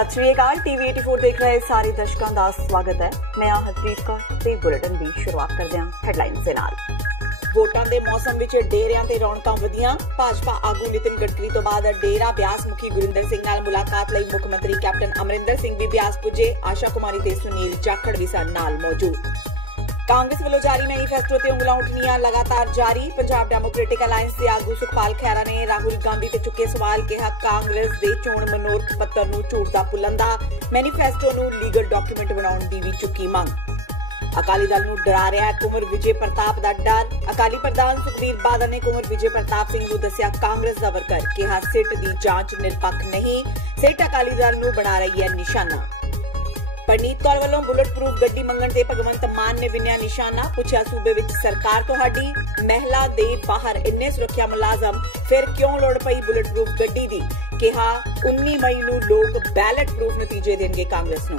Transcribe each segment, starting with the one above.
सत श्री अकाल। टीवी 84 देख रहे सारे दर्शकों का स्वागत है। मैं हरप्रीत कौर ते बुलेटिन की शुरुआत करते हैं हैडलाइनस दे नाल। वोटां दे मौसम विच डेरियां ते रौनकां वधियां। भाजपा आगू नितिन गडकरी तो बाद डेरा ब्यास मुखी गुरिंदर सिंह नाल मुलाकात लई मुख मंत्री कैप्टन अमरिंदर सिंह भी ब्यास पुजे। आशा कुमारी ते सुनील जाखड़ भी सन नाल मौजूद। कांग्रेस वालों जारी मैनीफेस्टो ते उंगलां उठनियां लगातार जारी। पंजाब डेमोक्रेटिक अलायंस के आगू सुखपाल खैरा ने राहुल गांधी ते चुके सवाल कहा कांग्रेस दे चोण मनोरथ पत्र नूं झूठ दा पुलंदा। मैनीफेस्टो नूं लीगल डॉक्यूमेंट बनाउण दी भी चुकी मंग। अकाली दल नूं डरा रहा है कुंवर विजय प्रताप दा डर। अकाली प्रधान सुखबीर बादल ने कुंवर विजय प्रताप सिंह नूं दस्सिया कांग्रेस दा वर्कर। कहा सिट दी जांच निरपक्ष नहीं। सिट अकाली दल नूं बना रही है निशाना। परनीत कौर वालों बुलेट प्रूफ गड्डी मंगण ते भगवंत मान ने विन्या निशाना। पुछया सूबे विच सरकार तुहाडी महिला दे बाहर इन्ने सुरक्षा मुलाजम फिर क्यों लोड़ पई बुलेट प्रूफ गड्डी दी। कहा 19 मई नूं लोग बैलेट प्रूफ नतीजे देणगे कांग्रेस नूं।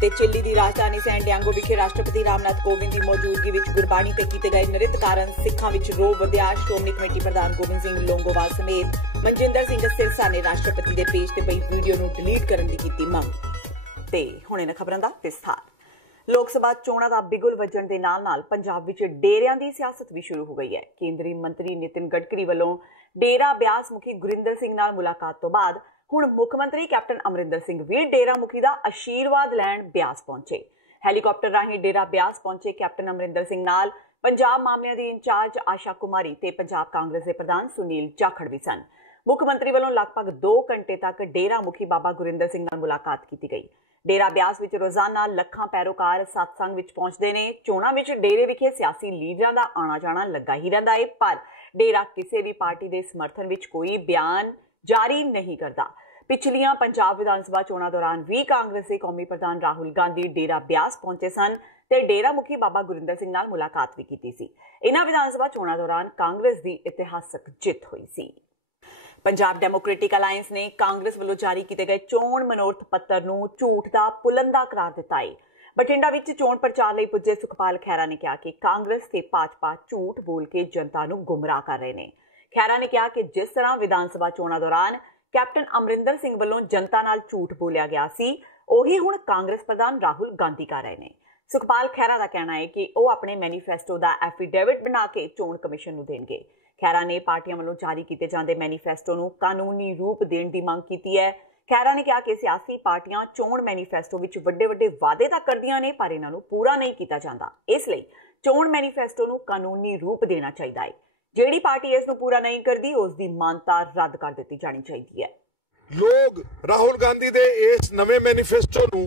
ते चिल्ली दी राजधानी सैंडियांगो विखे राष्ट्रपति रामनाथ कोविंद की मौजूदगी विच गुरबाणी ते कीते गए नृत कारण सिखां विच रोह वधिया। श्रोमणी कमेटी प्रधान गोबिंद सिंह लोंगोवाल समेत मनजिंदर सिंह सिरसा ने राष्ट्रपति के पेज ते पई वीडियो नूं डिलीट करन दी कीती मंग। ते हुणे ने खबरां दा विस्तार। लोक सभा चोणां दा बिगुल वजण दे नाल पंजाब विच डेरियां दी सियासत भी शुरू हो गई है। केंद्रीय मंत्री नितिन गडकरी वालों डेरा ब्यास मुखी गुरिंदर सिंह नाल मुलाकात तो बाद हुण मुख मंत्री कैप्टन अमरिंदर सिंह भी डेरा मुखी दा आशीर्वाद लैण ब्यास पहुंचे। हैलीकॉप्टर राहीं डेरा ब्यास पहुंचे कैप्टन अमरिंदर सिंह नाल पंजाब मामलिਆਂ दी इंचार्ज आशा कुमारी ते पंजाब कांग्रेस के प्रधान सुनील जाखड़ भी सन। मुख मंत्री वालों लगभग 2 घंटे तक डेरा मुखी बाबा गुरिंदर सिंह नाल मुलाकात की गई। डेरा ब्यास विच रोजाना लखां पैरोकार सत्संग विच पहुंचते ने। चोणां विच डेरे विखे सियासी लीडरां दा आना जाना लगा ही रहिंदा है, पर डेरा किसी भी पार्टी के समर्थन विच कोई बयान जारी नहीं करता। पिछलियां पंजाब विधानसभा चोणां दौरान भी कांग्रेस के कौमी प्रधान राहुल गांधी डेरा ब्यास पहुंचे सन ते डेरा मुखी बाबा गुरिंदर सिंह नाल मुलाकात भी की सी। इन्हां विधानसभा चोणां दौरान कांग्रेस की इतिहासक जित हुई सी। पंजाब डेमोक्रेटिक अलायंस ने कांग्रेस वालों जारी किए गए चोण मनोरथ पत्र नूं झूठ दा पुलंदा करार दिता है। बठिंडा विच चोण प्रचार लई पुजे सुखपाल खैरा ने कहा कि कांग्रेस ते भाजपा झूठ बोल के जनता नूं गुमराह कर रहे हैं। खैरा ने कहा कि जिस तरह विधानसभा चोणां दौरान कैप्टन अमरिंदर सिंह वालों जनता नाल झूठ बोलिया गया सी, उही हुण कांग्रेस प्रधान राहुल गांधी कर रहे हैं। सुखपाल खैरा का कहना है कि वह अपने मैनीफेस्टो का एफीडेविट बना के चोण कमिशन नूं देणगे। खैरा ने पार्टियां वालों जारी किए जाते मैनीफेस्टो नूं कानूनी रूप देण दी मंग की है। खैरा ने कहा कि सियासी पार्टियां चोण मैनीफेस्टो विच वड्डे वड्डे वादे तां करदियां ने, पर इन्हां नूं पूरा नहीं किया जाता। इसलिए चोण मैनीफेस्टो नूं कानूनी रूप देना चाहिए है। जिहड़ी पार्टी इस नूं पूरा नहीं करती उसकी मानता रद्द कर दी जानी चाहिए है। लोग राहुल गांधी दे इस नवे मैनीफेस्टो नूं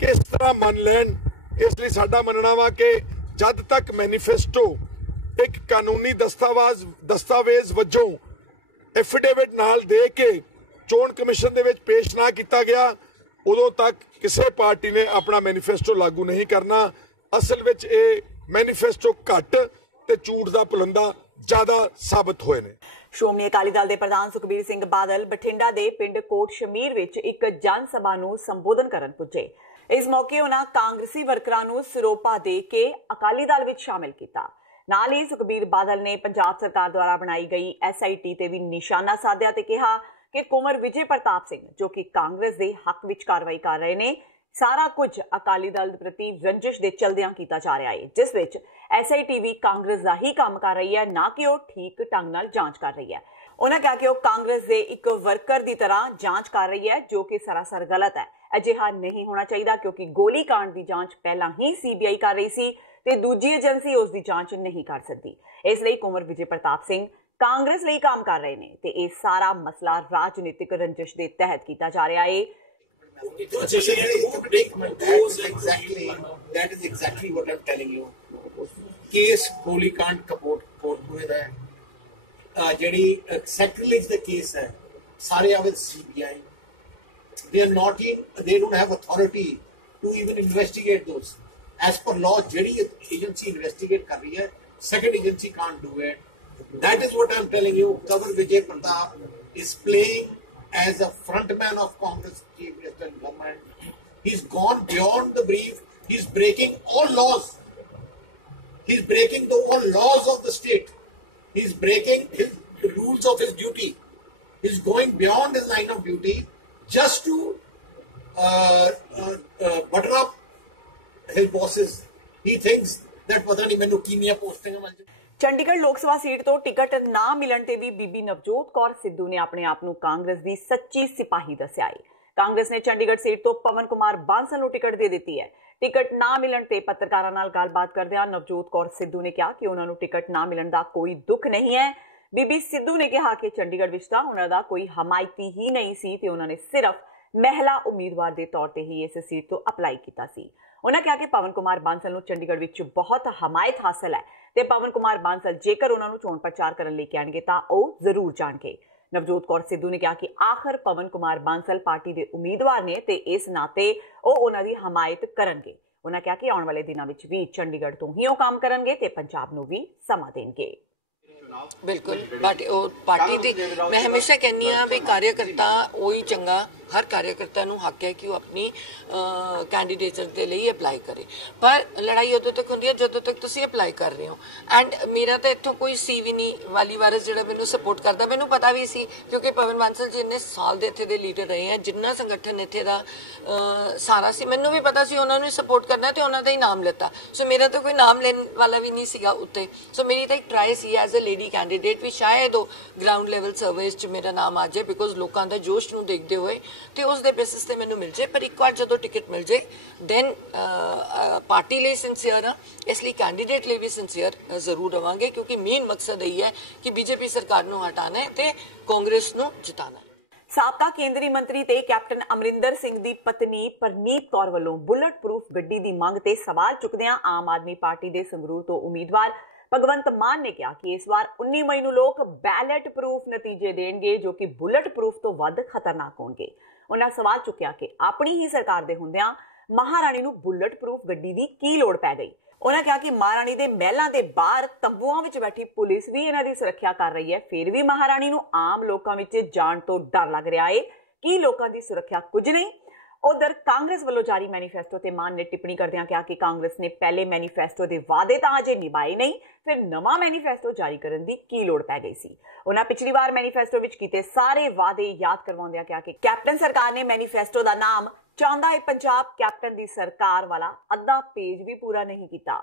किस तरह मन लैण, इसलिए साडा मनना वा कि जद तक मैनीफेस्टो एक कानूनी दस्तावेज वजों एफिडेविट नाल दे के चोण कमिशन दे विच पेश ना किया गया, उदों तक किसी पार्टी ने अपना मैनीफेस्टो लागू नहीं करना। असल विच ये मैनीफेस्टो घट ते झूठ दा पुलंदा ज्यादा साबित होए ने। श्रोमणी अकाली दल के प्रधान सुखबीर सिंह बादल बठिंडा के पिंड कोट शमीर विच एक जन सभा नूं संबोधन करन पुजे। इस मौके उन्हां कांग्रेसी वर्करां नूं सिरोपा दे के अकाली दल विच शामिल किया। नाल ही सुखबीर बादल ने पंजाब सरकार द्वारा बनाई गई SIT ते भी निशाना साधिया ते कहा कि कुंवर विजय प्रताप सिंह जो कि कांग्रेस के हक विच कार्रवाई कर रहे हैं, सारा कुछ अकाली दल प्रति रंजिश दे चलदियां कीता जा रहा है, जिस विच SIT भी कांग्रेस का ही काम कर रही है, ना कि वह ठीक ढंग नाल जांच कर रही है। उन्होंने कहा कि वह कांग्रेस के एक वर्कर की तरह जांच कर रही है, जो कि सरासर गलत है। अजिहा नहीं होना चाहिए क्योंकि गोली कांड की जांच पहला ही CBI कर रही सी ते दूजी एजेंसी उसकी जांच नहीं कर सकती। इसलिए कुंवर विजय प्रताप सिंह कांग्रेस लिए काम कर रहे हैं ते ये सारा मसला राजनीतिक रंजिश के तहत किया जा रहा है। केस गोलीकांड कोटपुरे दा है, जेडी सैक्रिलेज दा केस है, सारे with CBI। They don't have authority to even investigate those. As per law, JD agency investigate कर रही है, second agency can't do it. That is what I'm telling you. Kunwar Vijay Pratap is playing as a frontman of Congress Chief Minister and government. He's gone beyond the brief. He's breaking all laws. He's breaking all laws of the state. He's breaking the rules of his duty. He's going beyond his line of duty just to butter up his bosses. He thinks that पता नहीं मैंने कितनी posting मिल जाए। ਚੰਡੀਗੜ੍ਹ ਲੋਕ ਸਭਾ seat ਤੋਂ ticket ਨਾ ਮਿਲਣ ਤੇ ਵੀ ਬੀਬੀ ਨਵਜੋਤ ਕੌਰ ਸਿੱਧੂ ਨੇ ਆਪਣੇ ਆਪ ਨੂੰ ਕਾਂਗਰਸ ਦੀ ਸੱਚੀ ਸਿਪਾਹੀ ਦੱਸਿਆ ਹੈ। ਕਾਂਗਰਸ ਨੇ ਚੰਡੀਗੜ੍ਹ ਸੀਟ ਤੋਂ ਪਵਨ ਕੁਮਾਰ ਬਾਂਸਲ ਨੂੰ ਟਿਕਟ ਦੇ ਦਿੱਤੀ ਹੈ। ਟਿਕਟ ਨਾ ਮਿਲਣ ਤੇ ਪੱਤਰਕਾਰਾਂ ਨਾਲ ਗੱਲਬਾਤ ਕਰਦਿਆਂ ਨਵਜੋਤ ਕੌਰ ਸਿੱਧੂ ਨੇ ਕਿਹਾ ਕਿ ਉਹਨਾਂ ਨੂੰ ਟਿਕਟ ਨਾ ਮਿਲਣ ਦਾ ਕੋਈ ਦੁੱਖ ਨਹੀਂ ਹੈ। ਬੀਬੀ ਸਿੱਧੂ ਨੇ ਕਿਹਾ ਕਿ ਚੰਡੀਗੜ੍ਹ ਵਿੱਚ ਤਾਂ ਉਹਨਾਂ ਦਾ ਕੋਈ ਹਮਾਇਤੀ ਹੀ ਨਹੀਂ ਸੀ ਤੇ ਉਹਨਾਂ ਨੇ ਸਿਰਫ ਮਹਿਲਾ ਉਮੀਦਵਾਰ ਦੇ ਤੌਰ ਤੇ ਹੀ ਇਸ ਸੀਟ ਤੋਂ ਅਪਲਾਈ ਕੀਤਾ ਸੀ। ਉਹਨਾਂ ਕਿਹਾ ਕਿ ਪਵਨ ਕੁਮਾਰ ਬਾਂਸਲ ਨੂੰ ਚੰਡੀਗੜ੍ਹ ਵਿੱਚ ਬਹੁਤ ਹਮਾਇਤ ਹਾਸਲ ਹੈ ਤੇ ਪਵਨ ਕੁਮਾਰ ਬਾਂਸਲ ਜੇਕਰ ਉਹਨਾਂ ਨੂੰ ਚੋਣ ਪ੍ਰਚਾਰ ਕਰਨ ਲਈ ਕਹਿਣਗੇ ਤਾਂ ਉਹ ਜ਼ਰੂਰ ਜਾਣਗੇ। ਨਵਜੋਤ ਕੌਰ ਸਿੱਧੂ ਨੇ ਕਿਹਾ ਕਿ ਆਖਰ ਪਵਨ ਕੁਮਾਰ ਬਾਂਸਲ ਪਾਰਟੀ ਦੇ ਉਮੀਦਵਾਰ ਨੇ ਤੇ ਇਸ ਨਾਤੇ ਉਹ ਉਹਨਾਂ ਦੀ ਹਮਾਇਤ ਕਰਨਗੇ। ਉਹਨਾਂ ਕਿਹਾ ਕਿ ਆਉਣ ਵਾਲੇ ਦਿਨਾਂ ਵਿੱਚ ਵੀ ਚੰਡੀਗੜ੍ਹ ਤੋਂ ਹੀ ਉਹ ਕੰਮ ਕਰਨਗੇ ਤੇ ਪੰਜਾਬ ਨੂੰ ਵੀ ਸਮਾਂ ਦੇਣਗੇ। बिल्कुल पार्टी दी मैं हमेशा कहनी हाँ भी कार्यकर्ता वही चंगा हर कार्यकर्ता नूं हक है कि वो अपनी कैंडीडेटर के लिए अप्लाई करे पर लड़ाई उदों तक होंदी है जदों तक तुसीं अप्लाई कर रहे हो एंड मेरा तो इत्थों कोई सी भी नहीं वाली वारस जिहड़ा मैनूं सपोर्ट करदा मैनूं पता भी सी क्योंकि पवन बांसल जी इन्ने साल दे इत्थे दे लीडर रहे हैं जिन्ना संगठन इत्थे दा सारा सी मैनूं भी पता सी उन्हां नूं सपोर्ट करना ते उन्हां दा ही नाम लेता सो मेरा तो कोई नाम लेने वाला भी नहीं सीगा उत्ते सो मेरी तो एक try see as a lady candidate भी शायद ग्राउंड लैवल सर्विस च मेरा नाम आ जाए बिकॉज लोगों का जोश नूं देखते हुए तो उस बेसिस ते मैनूं मिल जाए पर एक बार जो टिकट मिल जाए दैन पार्टी लिए सिंसीयर हाँ इसलिए कैंडीडेट लिए भी सिंसीयर जरूर रहांगे क्योंकि मेन मकसद यही है कि बीजेपी सरकार नूं हटाना है ते कांग्रेस नूं जिताना है। ਸਾਬਕਾ ਕੇਂਦਰੀ ਮੰਤਰੀ ਤੇ ਕੈਪਟਨ ਅਮਰਿੰਦਰ ਸਿੰਘ ਦੀ ਪਤਨੀ ਪਰਨੀਤ ਕੌਰ ਵੱਲੋਂ ਬੁਲਟ ਪ੍ਰੂਫ ਗੱਡੀ ਦੀ ਮੰਗ ਤੇ ਸਵਾਲ ਚੁੱਕਦਿਆਂ ਆਮ ਆਦਮੀ ਪਾਰਟੀ ਦੇ ਸੰਗਰੂਰ ਤੋਂ ਉਮੀਦਵਾਰ ਭਗਵੰਤ ਮਾਨ ਨੇ ਕਿਹਾ ਕਿ ਇਸ ਵਾਰ 19 ਮਈ ਨੂੰ ਲੋਕ ਬੈਲਟ ਪ੍ਰੂਫ ਨਤੀਜੇ ਦੇਣਗੇ ਜੋ ਕਿ ਬੁਲਟ ਪ੍ਰੂਫ ਤੋਂ ਵੱਧ ਖਤਰਨਾਕ ਹੋਣਗੇ। ਉਹਨਾਂ ਸਵਾਲ ਚੁੱਕਿਆ ਕਿ ਆਪਣੀ ਹੀ ਸਰਕਾਰ ਦੇ ਹੁੰਦਿਆਂ ਮਹਾਰਾਣੀ ਨੂੰ ਬੁਲਟ ਪ੍ਰੂਫ ਗੱਡੀ ਦੀ ਕੀ ਲੋੜ ਪੈ ਗਈ। ਉਹਨਾਂ ਕਿਹਾ ਕਿ ਮਹਾਰਾਣੀ ਦੇ ਮਹਿਲਾਂ ਦੇ ਬਾਹਰ ਤੰਬੂਆਂ ਵਿੱਚ ਬੈਠੀ ਪੁਲਿਸ ਵੀ ਇਹਨਾਂ ਦੀ ਸੁਰੱਖਿਆ ਕਰ ਰਹੀ ਹੈ ਫਿਰ ਵੀ ਮਹਾਰਾਣੀ ਨੂੰ ਆਮ ਲੋਕਾਂ ਵਿੱਚ ਜਾਣ ਤੋਂ ਡਰ ਲੱਗ ਰਿਹਾ ਹੈ ਕਿ ਲੋਕਾਂ ਦੀ ਸੁਰੱਖਿਆ ਕੁਝ ਨਹੀਂ। ਉਧਰ ਕਾਂਗਰਸ ਵੱਲੋਂ ਜਾਰੀ ਮੈਨੀਫੈਸਟੋ ਤੇ ਮਾਨ ਨੇ ਟਿੱਪਣੀ ਕਰਦਿਆਂ ਕਿਹਾ ਕਿ ਕਾਂਗਰਸ ਨੇ ਪਹਿਲੇ ਮੈਨੀਫੈਸਟੋ ਦੇ ਵਾਅਦੇ ਤਾਂ ਅਜੇ ਨਿਭਾਏ ਨਹੀਂ ਫਿਰ ਨਵਾਂ ਮੈਨੀਫੈਸਟੋ ਜਾਰੀ ਕਰਨ ਦੀ ਕੀ ਲੋੜ ਪੈ ਗਈ ਸੀ। ਉਹਨਾਂ ਪਿਛਲੀ ਵਾਰ ਮੈਨੀਫੈਸਟੋ ਵਿੱਚ ਕੀਤੇ ਸਾਰੇ ਵਾਅਦੇ ਯਾਦ ਕਰਵਾਉਂਦਿਆਂ ਕਿਹਾ ਕਿ ਕੈਪਟਨ ਸਰਕਾਰ ਨੇ ਮੈਨੀਫੈਸਟੋ ਦਾ ਨਾਮ ਚਾਹੁੰਦਾ ਹੈ ਪੰਜਾਬ ਕੈਪਟਨ ਦੀ ਸਰਕਾਰ ਵਾਲਾ ਅੱਧਾ ਪੇਜ ਵੀ ਪੂਰਾ ਨਹੀਂ ਕੀਤਾ।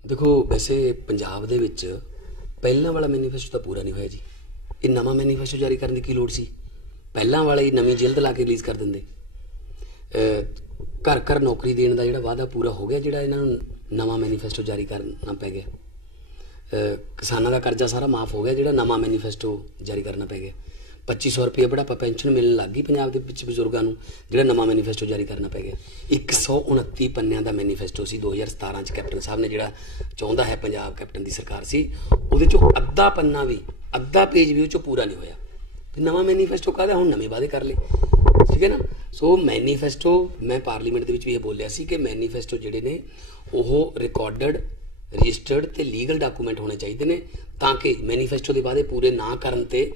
ਦੇਖੋ ਵੈਸੇ ਪੰਜਾਬ ਦੇ ਵਿੱਚ ਪਹਿਲਾਂ ਵਾਲਾ ਮੈਨੀਫੈਸਟੋ ਤਾਂ ਪੂਰਾ ਨਹੀਂ ਹੋਇਆ ਜੀ। ਇਹ ਨਵਾਂ ਮੈਨੀਫੈਸਟੋ ਜਾਰੀ ਕਰਨ ਦੀ ਕੀ ਲੋੜ ਸੀ। ਪਹਿਲਾਂ ਵਾਲਾ ਹੀ ਨਵੀਂ ਜਿਲਦ ਲਾ ਕੇ ਰਿਲੀਜ਼ ਕਰ ਦਿੰਦੇ। ਘਰ ਘਰ ਨੌਕਰੀ ਦੇਣ ਦਾ ਜਿਹੜਾ ਵਾਅਦਾ ਪੂਰਾ ਹੋ ਗਿਆ ਜਿਹੜਾ ਇਹਨਾਂ ਨੂੰ ਨਵਾਂ ਮੈਨੀਫੈਸਟੋ ਜਾਰੀ ਕਰਨਾ ਪੈ ਗਿਆ। ਕਿਸਾਨਾਂ ਦਾ ਕਰਜ਼ਾ ਸਾਰਾ ਮਾਫ ਹੋ ਗਿਆ ਜਿਹੜਾ ਨਵਾਂ ਮੈਨੀਫੈਸਟੋ ਜਾਰੀ ਕਰਨਾ ਪੈ ਗਿਆ। 2500 ਰੁਪਏ ਬੁਢਾਪਾ ਪੈਨਸ਼ਨ ਮਿਲਣ ਲੱਗ ਗਈ ਪੰਜਾਬ ਦੇ ਵਿੱਚ ਬਜ਼ੁਰਗਾਂ ਨੂੰ ਜਿਹੜਾ ਨਵਾਂ ਮੈਨੀਫੈਸਟੋ ਜਾਰੀ ਕਰਨਾ ਪੈ ਗਿਆ। 129 ਪੰਨਿਆਂ ਦਾ ਮੈਨੀਫੈਸਟੋ ਸੀ 2017 ਚ ਕੈਪਟਨ ਸਾਹਿਬ ਨੇ ਜਿਹੜਾ ਚਾਹੁੰਦਾ ਹੈ ਪੰਜਾਬ ਕੈਪਟਨ ਦੀ ਸਰਕਾਰ ਸੀ ਉਹਦੇ ਚੋਂ ਅੱਧਾ ਪੰਨਾ ਵੀ ਅੱਧਾ ਪੇਜ ਵੀ ਉਹ ਚੋਂ ਪੂਰਾ ਨਹੀਂ ਹੋਇਆ। ਨਵਾਂ ਮੈਨੀਫੈਸਟੋ ਕਾਹਦਾ ਹੁਣ ਨਵੇਂ ਵਾਅਦੇ ਕਰ ਲਏ ਠੀਕ ਹੈ ਨਾ। ਸੋ ਮੈਨੀਫੈਸਟੋ ਮੈਂ ਪਾਰਲੀਮੈਂਟ ਦੇ ਵਿੱਚ ਵੀ ਇਹ ਬੋਲਿਆ ਸੀ ਕਿ ਮੈਨੀਫੈਸਟੋ ਜਿਹੜੇ ਨੇ ਉਹ ਰਿਕਾਰਡਡ ਰਜਿਸਟਰਡ ਤੇ ਲੀਗਲ ਡਾਕੂਮੈਂਟ ਹੋਣੇ ਚਾਹੀਦੇ ਨੇ ਤਾਂ ਕਿ ਮੈਨੀਫੈਸਟੋ ਦੇ ਵਾਅਦੇ ਪੂਰੇ ਨਾ ਕਰਨ ਤੇ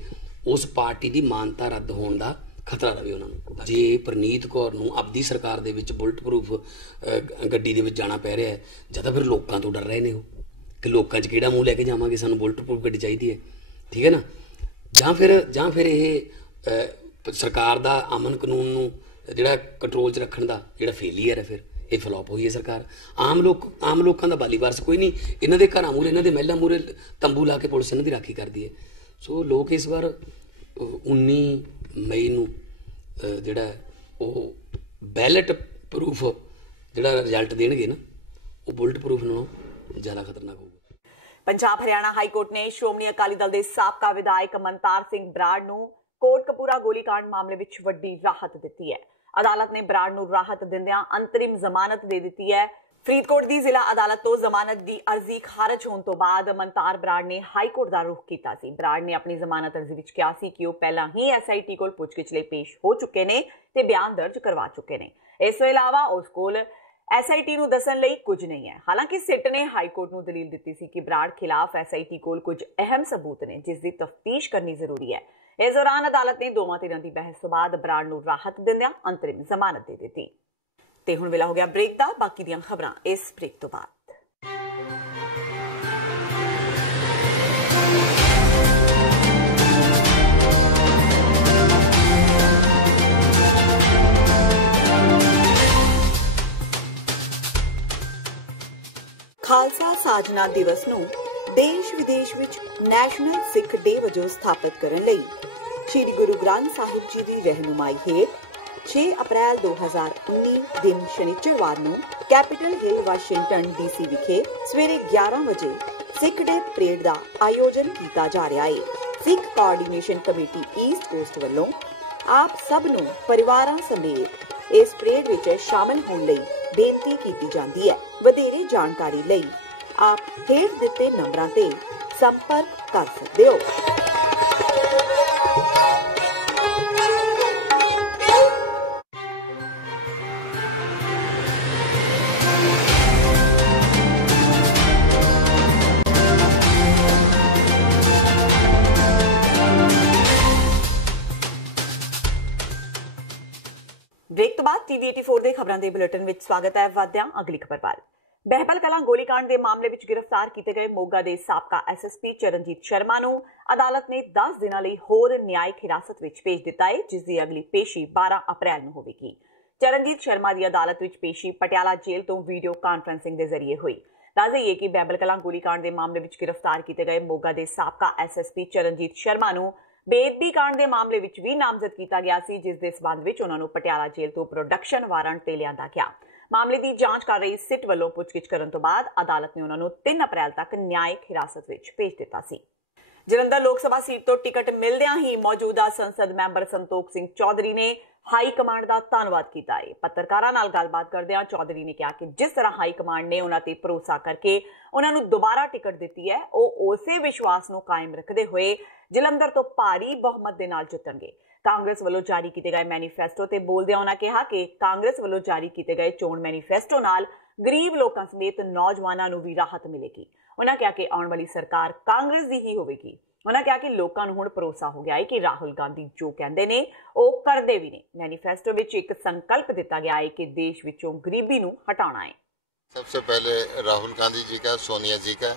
ਉਸ ਪਾਰਟੀ ਦੀ ਮਾਨਤਾ ਰੱਦ ਹੋਣ ਦਾ ਖਤਰਾ ਰਹੇ ਉਹਨਾਂ ਨੂੰ। ਜੇ ਪ੍ਰਨੀਤ ਕੌਰ ਨੂੰ ਆਪਦੀ ਸਰਕਾਰ ਦੇ ਵਿੱਚ ਬੁਲਟ ਪ੍ਰੂਫ ਗੱਡੀ ਦੇ ਵਿੱਚ ਜਾਣਾ ਪੈ ਰਿਹਾ ਹੈ ਜਾਂ ਤਾਂ ਫਿਰ ਲੋਕਾਂ ਤੋਂ ਡਰ ਰਹੇ ਨੇ ਉਹ ਕਿ ਲੋਕਾਂ 'ਚ ਕਿਹੜਾ ਮੂੰਹ ਲੈ ਕੇ ਜਾਵਾਂਗੇ ਸਾਨੂੰ ਬੁਲਟ ਪ੍ਰੂਫ ਗੱਡੀ ਚਾਹੀਦੀ ਹੈ ਠੀਕ ਹੈ ਨਾ ਜਾਂ ਫਿਰ ਇਹ ਸਰਕਾਰ ਦਾ ਅਮਨ ਕਾਨੂੰਨ ਨੂੰ ਜਿਹੜਾ ਕੰਟਰੋਲ 'ਚ ਰੱਖਣ ਦਾ ਜਿਹੜਾ ਫੇਲੀਅਰ ਹੈ ਫਿਰ ਇਹ ਫਲੋਪ ਹੋਈ ਹੈ ਸਰਕਾਰ। ਆਮ ਲੋਕਾਂ ਦਾ ਬਾਲੀ ਵਾਰਸ ਕੋਈ ਨਹੀਂ ਇਹਨਾਂ ਦੇ ਘਰਾਂ ਮੂਹਰੇ ਇਹਨਾਂ ਦੇ ਮਹਿਲਾਂ ਮੂਹਰੇ ਤੰਬੂ ਲਾ ਕੇ ਪੁਲਿਸ ਇਹਨਾਂ ਦੀ ਰਾਖੀ ਕਰਦੀ ਹੈ। ਸੋ ਲੋਕ ਇਸ ਵਾਰ 19 ਮਈ ਨੂੰ ਜਿਹੜਾ ਉਹ ਬੈਲਟ ਪ੍ਰੂਫ ਜਿਹੜਾ ਰਿਜ਼ਲਟ ਦੇਣਗੇ ਨਾ ਉਹ ਬੁਲਟ ਪ੍ਰੂਫ ਨਾਲੋਂ ਜ਼ਿਆਦਾ ਖਤਰਨਾਕ ਹੋਊਗਾ। ਪੰਜਾਬ ਹਰਿਆਣਾ ਹਾਈ ਕੋਰਟ ਨੇ ਸ਼੍ਰੋਮਣੀ ਅਕਾਲੀ ਦਲ ਦੇ ਸਾਬਕਾ ਵਿਧਾਇਕ ਮਨਤਾਰ ਸਿੰਘ ਬਰਾੜ ਨੂੰ ਕੋਟਕਪੂਰਾ ਗੋਲੀकांड ਮਾਮਲੇ ਵਿੱਚ ਵੱਡੀ ਰਾਹਤ ਦਿੱਤੀ ਹੈ। ਅਦਾਲਤ ਨੇ ਬਰਾੜ ਨੂੰ ਰਾਹਤ ਦਿੰਦਿਆਂ ਅੰਤਰਿਮ ਜ਼ਮਾਨਤ ਦੇ ਦਿੱਤੀ ਹੈ। ਫਰੀਦਕੋਟ ਦੀ ਜ਼ਿਲ੍ਹਾ ਅਦਾਲਤ ਤੋਂ ਜ਼ਮਾਨਤ ਦੀ ਅਰਜ਼ੀ ਖਾਰਜ ਹੋਣ ਤੋਂ ਬਾਅਦ ਮਨਤਾਰ ਬਰਾੜ ਨੇ ਹਾਈ ਕੋਰਟ ਦਾ ਰੁਖ ਕੀਤਾ ਸੀ। ਬਰਾੜ ਨੇ ਆਪਣੀ ਜ਼ਮਾਨਤ ਅਰਜ਼ੀ ਵਿੱਚ ਕਿਹਾ ਸੀ ਕਿ ਉਹ ਪਹਿਲਾਂ ਹੀ SIT ਕੋਲ ਪੁੱਛਗਿੱਛ ਲਈ ਪੇਸ਼ ਹੋ ਚੁੱਕੇ ਨੇ ਤੇ ਬਿਆਨ ਦਰਜ ਕਰਵਾ ਚੁੱਕੇ ਨੇ। ਇਸ ਤੋਂ ਇਲਾਵਾ ਉਸ ਕੋਲ SIT ਨੂੰ ਦੱਸਣ ਲਈ ਕੁਝ ਨਹੀਂ ਹੈ। ਹਾਲਾਂਕਿ ਸਿੱਟ ਨੇ ਹਾਈ ਕੋਰਟ ਨੂੰ ਦਲੀਲ ਦਿੱਤੀ ਸੀ ਕਿ ਬਰਾੜ ਖਿਲਾਫ SIT ਕੋਲ ਕੁਝ ਅਹਿਮ ਸਬੂਤ ਨੇ ਜਿਸ ਦੀ ਤਫਤੀਸ਼ ਕਰਨੀ ਜ਼ਰੂਰੀ ਹੈ। ਇਸ ਦੌਰਾਨ ਅਦਾਲਤ ਨੇ ਦੋਵਾਂ ਧਿਰਾਂ ਦੀ ਬਹਿਸ ਤੋਂ ਬਾਅਦ ਬਰਾੜ ਨੂੰ ਰਾਹਤ ਦਿੰਦਿਆਂ ਅੰਤਰਿਮ ਜ਼ਮਾਨਤ ਦੇ ਦਿੱਤੀ। ਤੇ ਹੁਣ ਵੇਲਾ ਹੋ ਗਿਆ ਬ੍ਰੇਕ ਦਾ। ਬਾਕੀ ਦੀਆਂ ਖਬਰਾਂ ਇਸ ਬ੍ਰੇਕ ਤੋਂ ਬਾਅਦ। ਸਾਜਨਾ ਦਿਵਸ ਨੂੰ ਦੇਸ਼ ਵਿਦੇਸ਼ ਵਿੱਚ ਨੈਸ਼ਨਲ ਸਿੱਖ ਡੇ ਵਜੋਂ ਸਥਾਪਿਤ ਕਰਨ ਲਈ ਸ਼੍ਰੀ ਗੁਰੂ ਗ੍ਰੰਥ ਸਾਹਿਬ ਜੀ ਦੀ ਰਹਿਨੁਮਾਈ ਹੇਠ 6 ਅਪ੍ਰੈਲ 2019 ਦਿਨ ਸ਼ਨੀਚਰਵਾਰ ਨੂੰ ਕੈਪੀਟਲ ਹਿੱਲ ਵਾਸ਼ਿੰਗਟਨ DC ਵਿਖੇ ਸਵੇਰੇ 11 ਵਜੇ ਸਿੱਖ ਡੇ ਪਰੇਡ ਦਾ ਆਯੋਜਨ ਕੀਤਾ ਜਾ ਰਿਹਾ ਹੈ। ਸਿੱਖ ਕੋਆਰਡੀਨੇਸ਼ਨ ਕਮੇਟੀ ਈਸਟ ਕੋਸਟ ਵੱਲੋਂ ਆਪ ਸਭ ਨੂੰ ਪਰਿਵਾਰਾਂ ਸਮੇਤ ਇਸ ਪਰੇਡ ਵਿੱਚ ਸ਼ਾਮਲ ਹੋਣ ਲਈ ਬੇਨਤੀ ਕੀਤੀ ਜਾਂਦੀ ਹੈ। ਵਧੇਰੇ ਜਾਣਕਾਰੀ ਲਈ ਆਪ ਹੇਠ ਦਿੱਤੇ ਨੰਬਰਾਂ ਤੇ ਸੰਪਰਕ ਕਰ ਸਕਦੇ ਹੋ। ब्रेक तो बाद TV 84 ਦੇ ਖਬਰਾਂ ਦੇ ਬੁਲੇਟਿਨ ਵਿੱਚ ਸਵਾਗਤ ਹੈ। ਵਾਦਿਆਂ ਅਗਲੀ ਖਬਰ ਵੱਲ। ਬਹਿਬਲ ਕਲਾਂ ਗੋਲੀकांड ਦੇ ਮਾਮਲੇ ਵਿੱਚ ਗ੍ਰਿਫਤਾਰ ਕੀਤੇ ਗਏ ਮੋਗਾ ਦੇ ਸਾਬਕਾ SSP ਚਰਨਜੀਤ ਸ਼ਰਮਾ ਨੂੰ ਅਦਾਲਤ ਨੇ 10 ਦਿਨਾਂ ਲਈ ਹੋਰ ਨਿਆਇਕ ਹਿਰਾਸਤ ਵਿੱਚ ਭੇਜ ਦਿੱਤਾ ਹੈ, ਜਿਸ ਦੀ ਅਗਲੀ ਪੇਸ਼ੀ 12 ਅਪ੍ਰੈਲ ਨੂੰ ਹੋਵੇਗੀ। ਚਰਨਜੀਤ ਸ਼ਰਮਾ ਦੀ ਅਦਾਲਤ ਵਿੱਚ ਪੇਸ਼ੀ ਪਟਿਆਲਾ ਜੇਲ੍ਹ ਤੋਂ ਵੀਡੀਓ ਕਾਨਫਰੰਸਿੰਗ ਦੇ ਜ਼ਰੀਏ ਹੋਈ। ਦੱਸ ਦਈਏ ਕਿ ਬਹਿਬਲ ਕਲਾਂ ਗੋਲੀकांड ਦੇ ਮਾਮਲੇ ਵਿੱਚ ਗ੍ਰਿਫਤਾਰ ਕੀਤੇ ਗਏ ਮੋਗਾ ਦੇ ਸਾਬਕਾ SSP ਚਰਨਜੀਤ ਸ਼ਰਮਾ ਨੂੰ ਬੇਅਦਬੀ ਕਾਂਡ ਦੇ ਮਾਮਲੇ ਵਿੱਚ ਵੀ ਨਾਮਜ਼ਦ ਕੀਤਾ ਗਿਆ ਸੀ, ਜਿਸ ਦੇ ਸਬੰਧ ਵਿੱਚ ਉਹਨਾਂ ਨੂੰ ਪਟਿਆਲਾ ਜੇਲ੍ਹ ਤੋਂ ਪ੍ਰੋਡਕਸ਼ਨ ਵਾਰੰਟ ਤੇ ਲਿਆਂਦਾ ਗਿਆ। ਮਾਮਲੇ ਦੀ ਜਾਂਚ ਕਰ ਰਹੀ ਸਿੱਟ ਵੱਲੋਂ ਪੁੱਛਗਿੱਛ ਕਰਨ ਤੋਂ ਬਾਅਦ ਅਦਾਲਤ ਨੇ ਉਹਨਾਂ ਨੂੰ 3 ਅਪ੍ਰੈਲ ਤੱਕ ਨਿਆਇਕ ਹਿਰਾਸਤ ਵਿੱਚ ਭੇਜ ਦਿੱਤਾ ਸੀ। ਜਲੰਧਰ ਲੋਕ ਸਭਾ ਸੀਟ ਤੋਂ ਟਿਕਟ ਮਿਲਦਿਆਂ ਹੀ ਮੌਜੂਦਾ ਸੰਸਦ ਮੈਂਬਰ ਸੰਤੋਖ ਸਿੰਘ ਚੌਧਰੀ ਨੇ ਹਾਈ ਕਮਾਂਡ ਦਾ ਧੰਨਵਾਦ ਕੀਤਾ ਹੈ। ਪੱਤਰਕਾਰਾਂ ਨਾਲ ਗੱਲਬਾਤ ਕਰਦਿਆਂ ਚੌਧਰੀ ਨੇ ਕਿਹਾ ਕਿ ਜਿਸ ਤਰ੍ਹਾਂ ਹਾਈ ਕਮਾਂਡ ਨੇ ਉਹਨਾਂ ਤੇ ਭਰੋਸਾ ਕਰਕੇ ਉਹਨਾਂ ਨੂੰ ਦੁਬਾਰਾ ਟਿਕਟ ਦਿੱਤੀ ਹੈ, ਉਹ ਉਸੇ ਵਿਸ਼ਵਾਸ ਨੂੰ ਕਾਇਮ ਰੱਖਦੇ ਹੋਏ ਜਲੰਧਰ ਤੋਂ ਭਾਰੀ ਬਹੁਮਤ ਦੇ ਨਾਲ ਜਿੱਤਣਗੇ। ਕਾਂਗਰਸ ਵੱਲੋਂ ਜਾਰੀ ਕੀਤੇ ਗਏ ਮੈਨੀਫੈਸਟੋ ਤੇ ਬੋਲਦਿਆਂ ਉਹਨਾਂ ਕਿਹਾ ਕਿ ਕਾਂਗਰਸ ਵੱਲੋਂ ਜਾਰੀ ਕੀਤੇ ਗਏ ਚੋਣ ਮੈਨੀਫੈਸਟੋ ਨਾਲ ਗਰੀਬ ਲੋਕਾਂ ਸਮੇਤ ਨੌਜਵਾਨਾਂ ਨੂੰ ਵੀ ਰਾਹਤ ਮਿਲੇਗੀ। ਉਹਨਾਂ ਕਿਹਾ ਕਿ ਆਉਣ ਵਾਲੀ ਸਰਕਾਰ ਕਾਂਗਰਸ ਦੀ ਹੀ ਹੋਵੇਗੀ। ਉਹਨਾਂ ਕਿਹਾ ਕਿ ਲੋਕਾਂ ਨੂੰ ਹੁਣ ਭਰੋਸਾ ਹੋ ਗਿਆ ਹੈ ਕਿ ਰਾਹੁਲ ਗਾਂਧੀ ਜੋ ਕਹਿੰਦੇ ਨੇ ਉਹ ਕਰਦੇ ਵੀ ਨੇ। ਮੈਨੀਫੈਸਟੋ ਵਿੱਚ ਇੱਕ ਸੰਕਲਪ ਦਿੱਤਾ ਗਿਆ ਹੈ ਕਿ ਦੇਸ਼ ਵਿੱਚੋਂ गरीबी ਨੂੰ हटाना है। सबसे पहले राहुल गांधी जी का, सोनिया जी का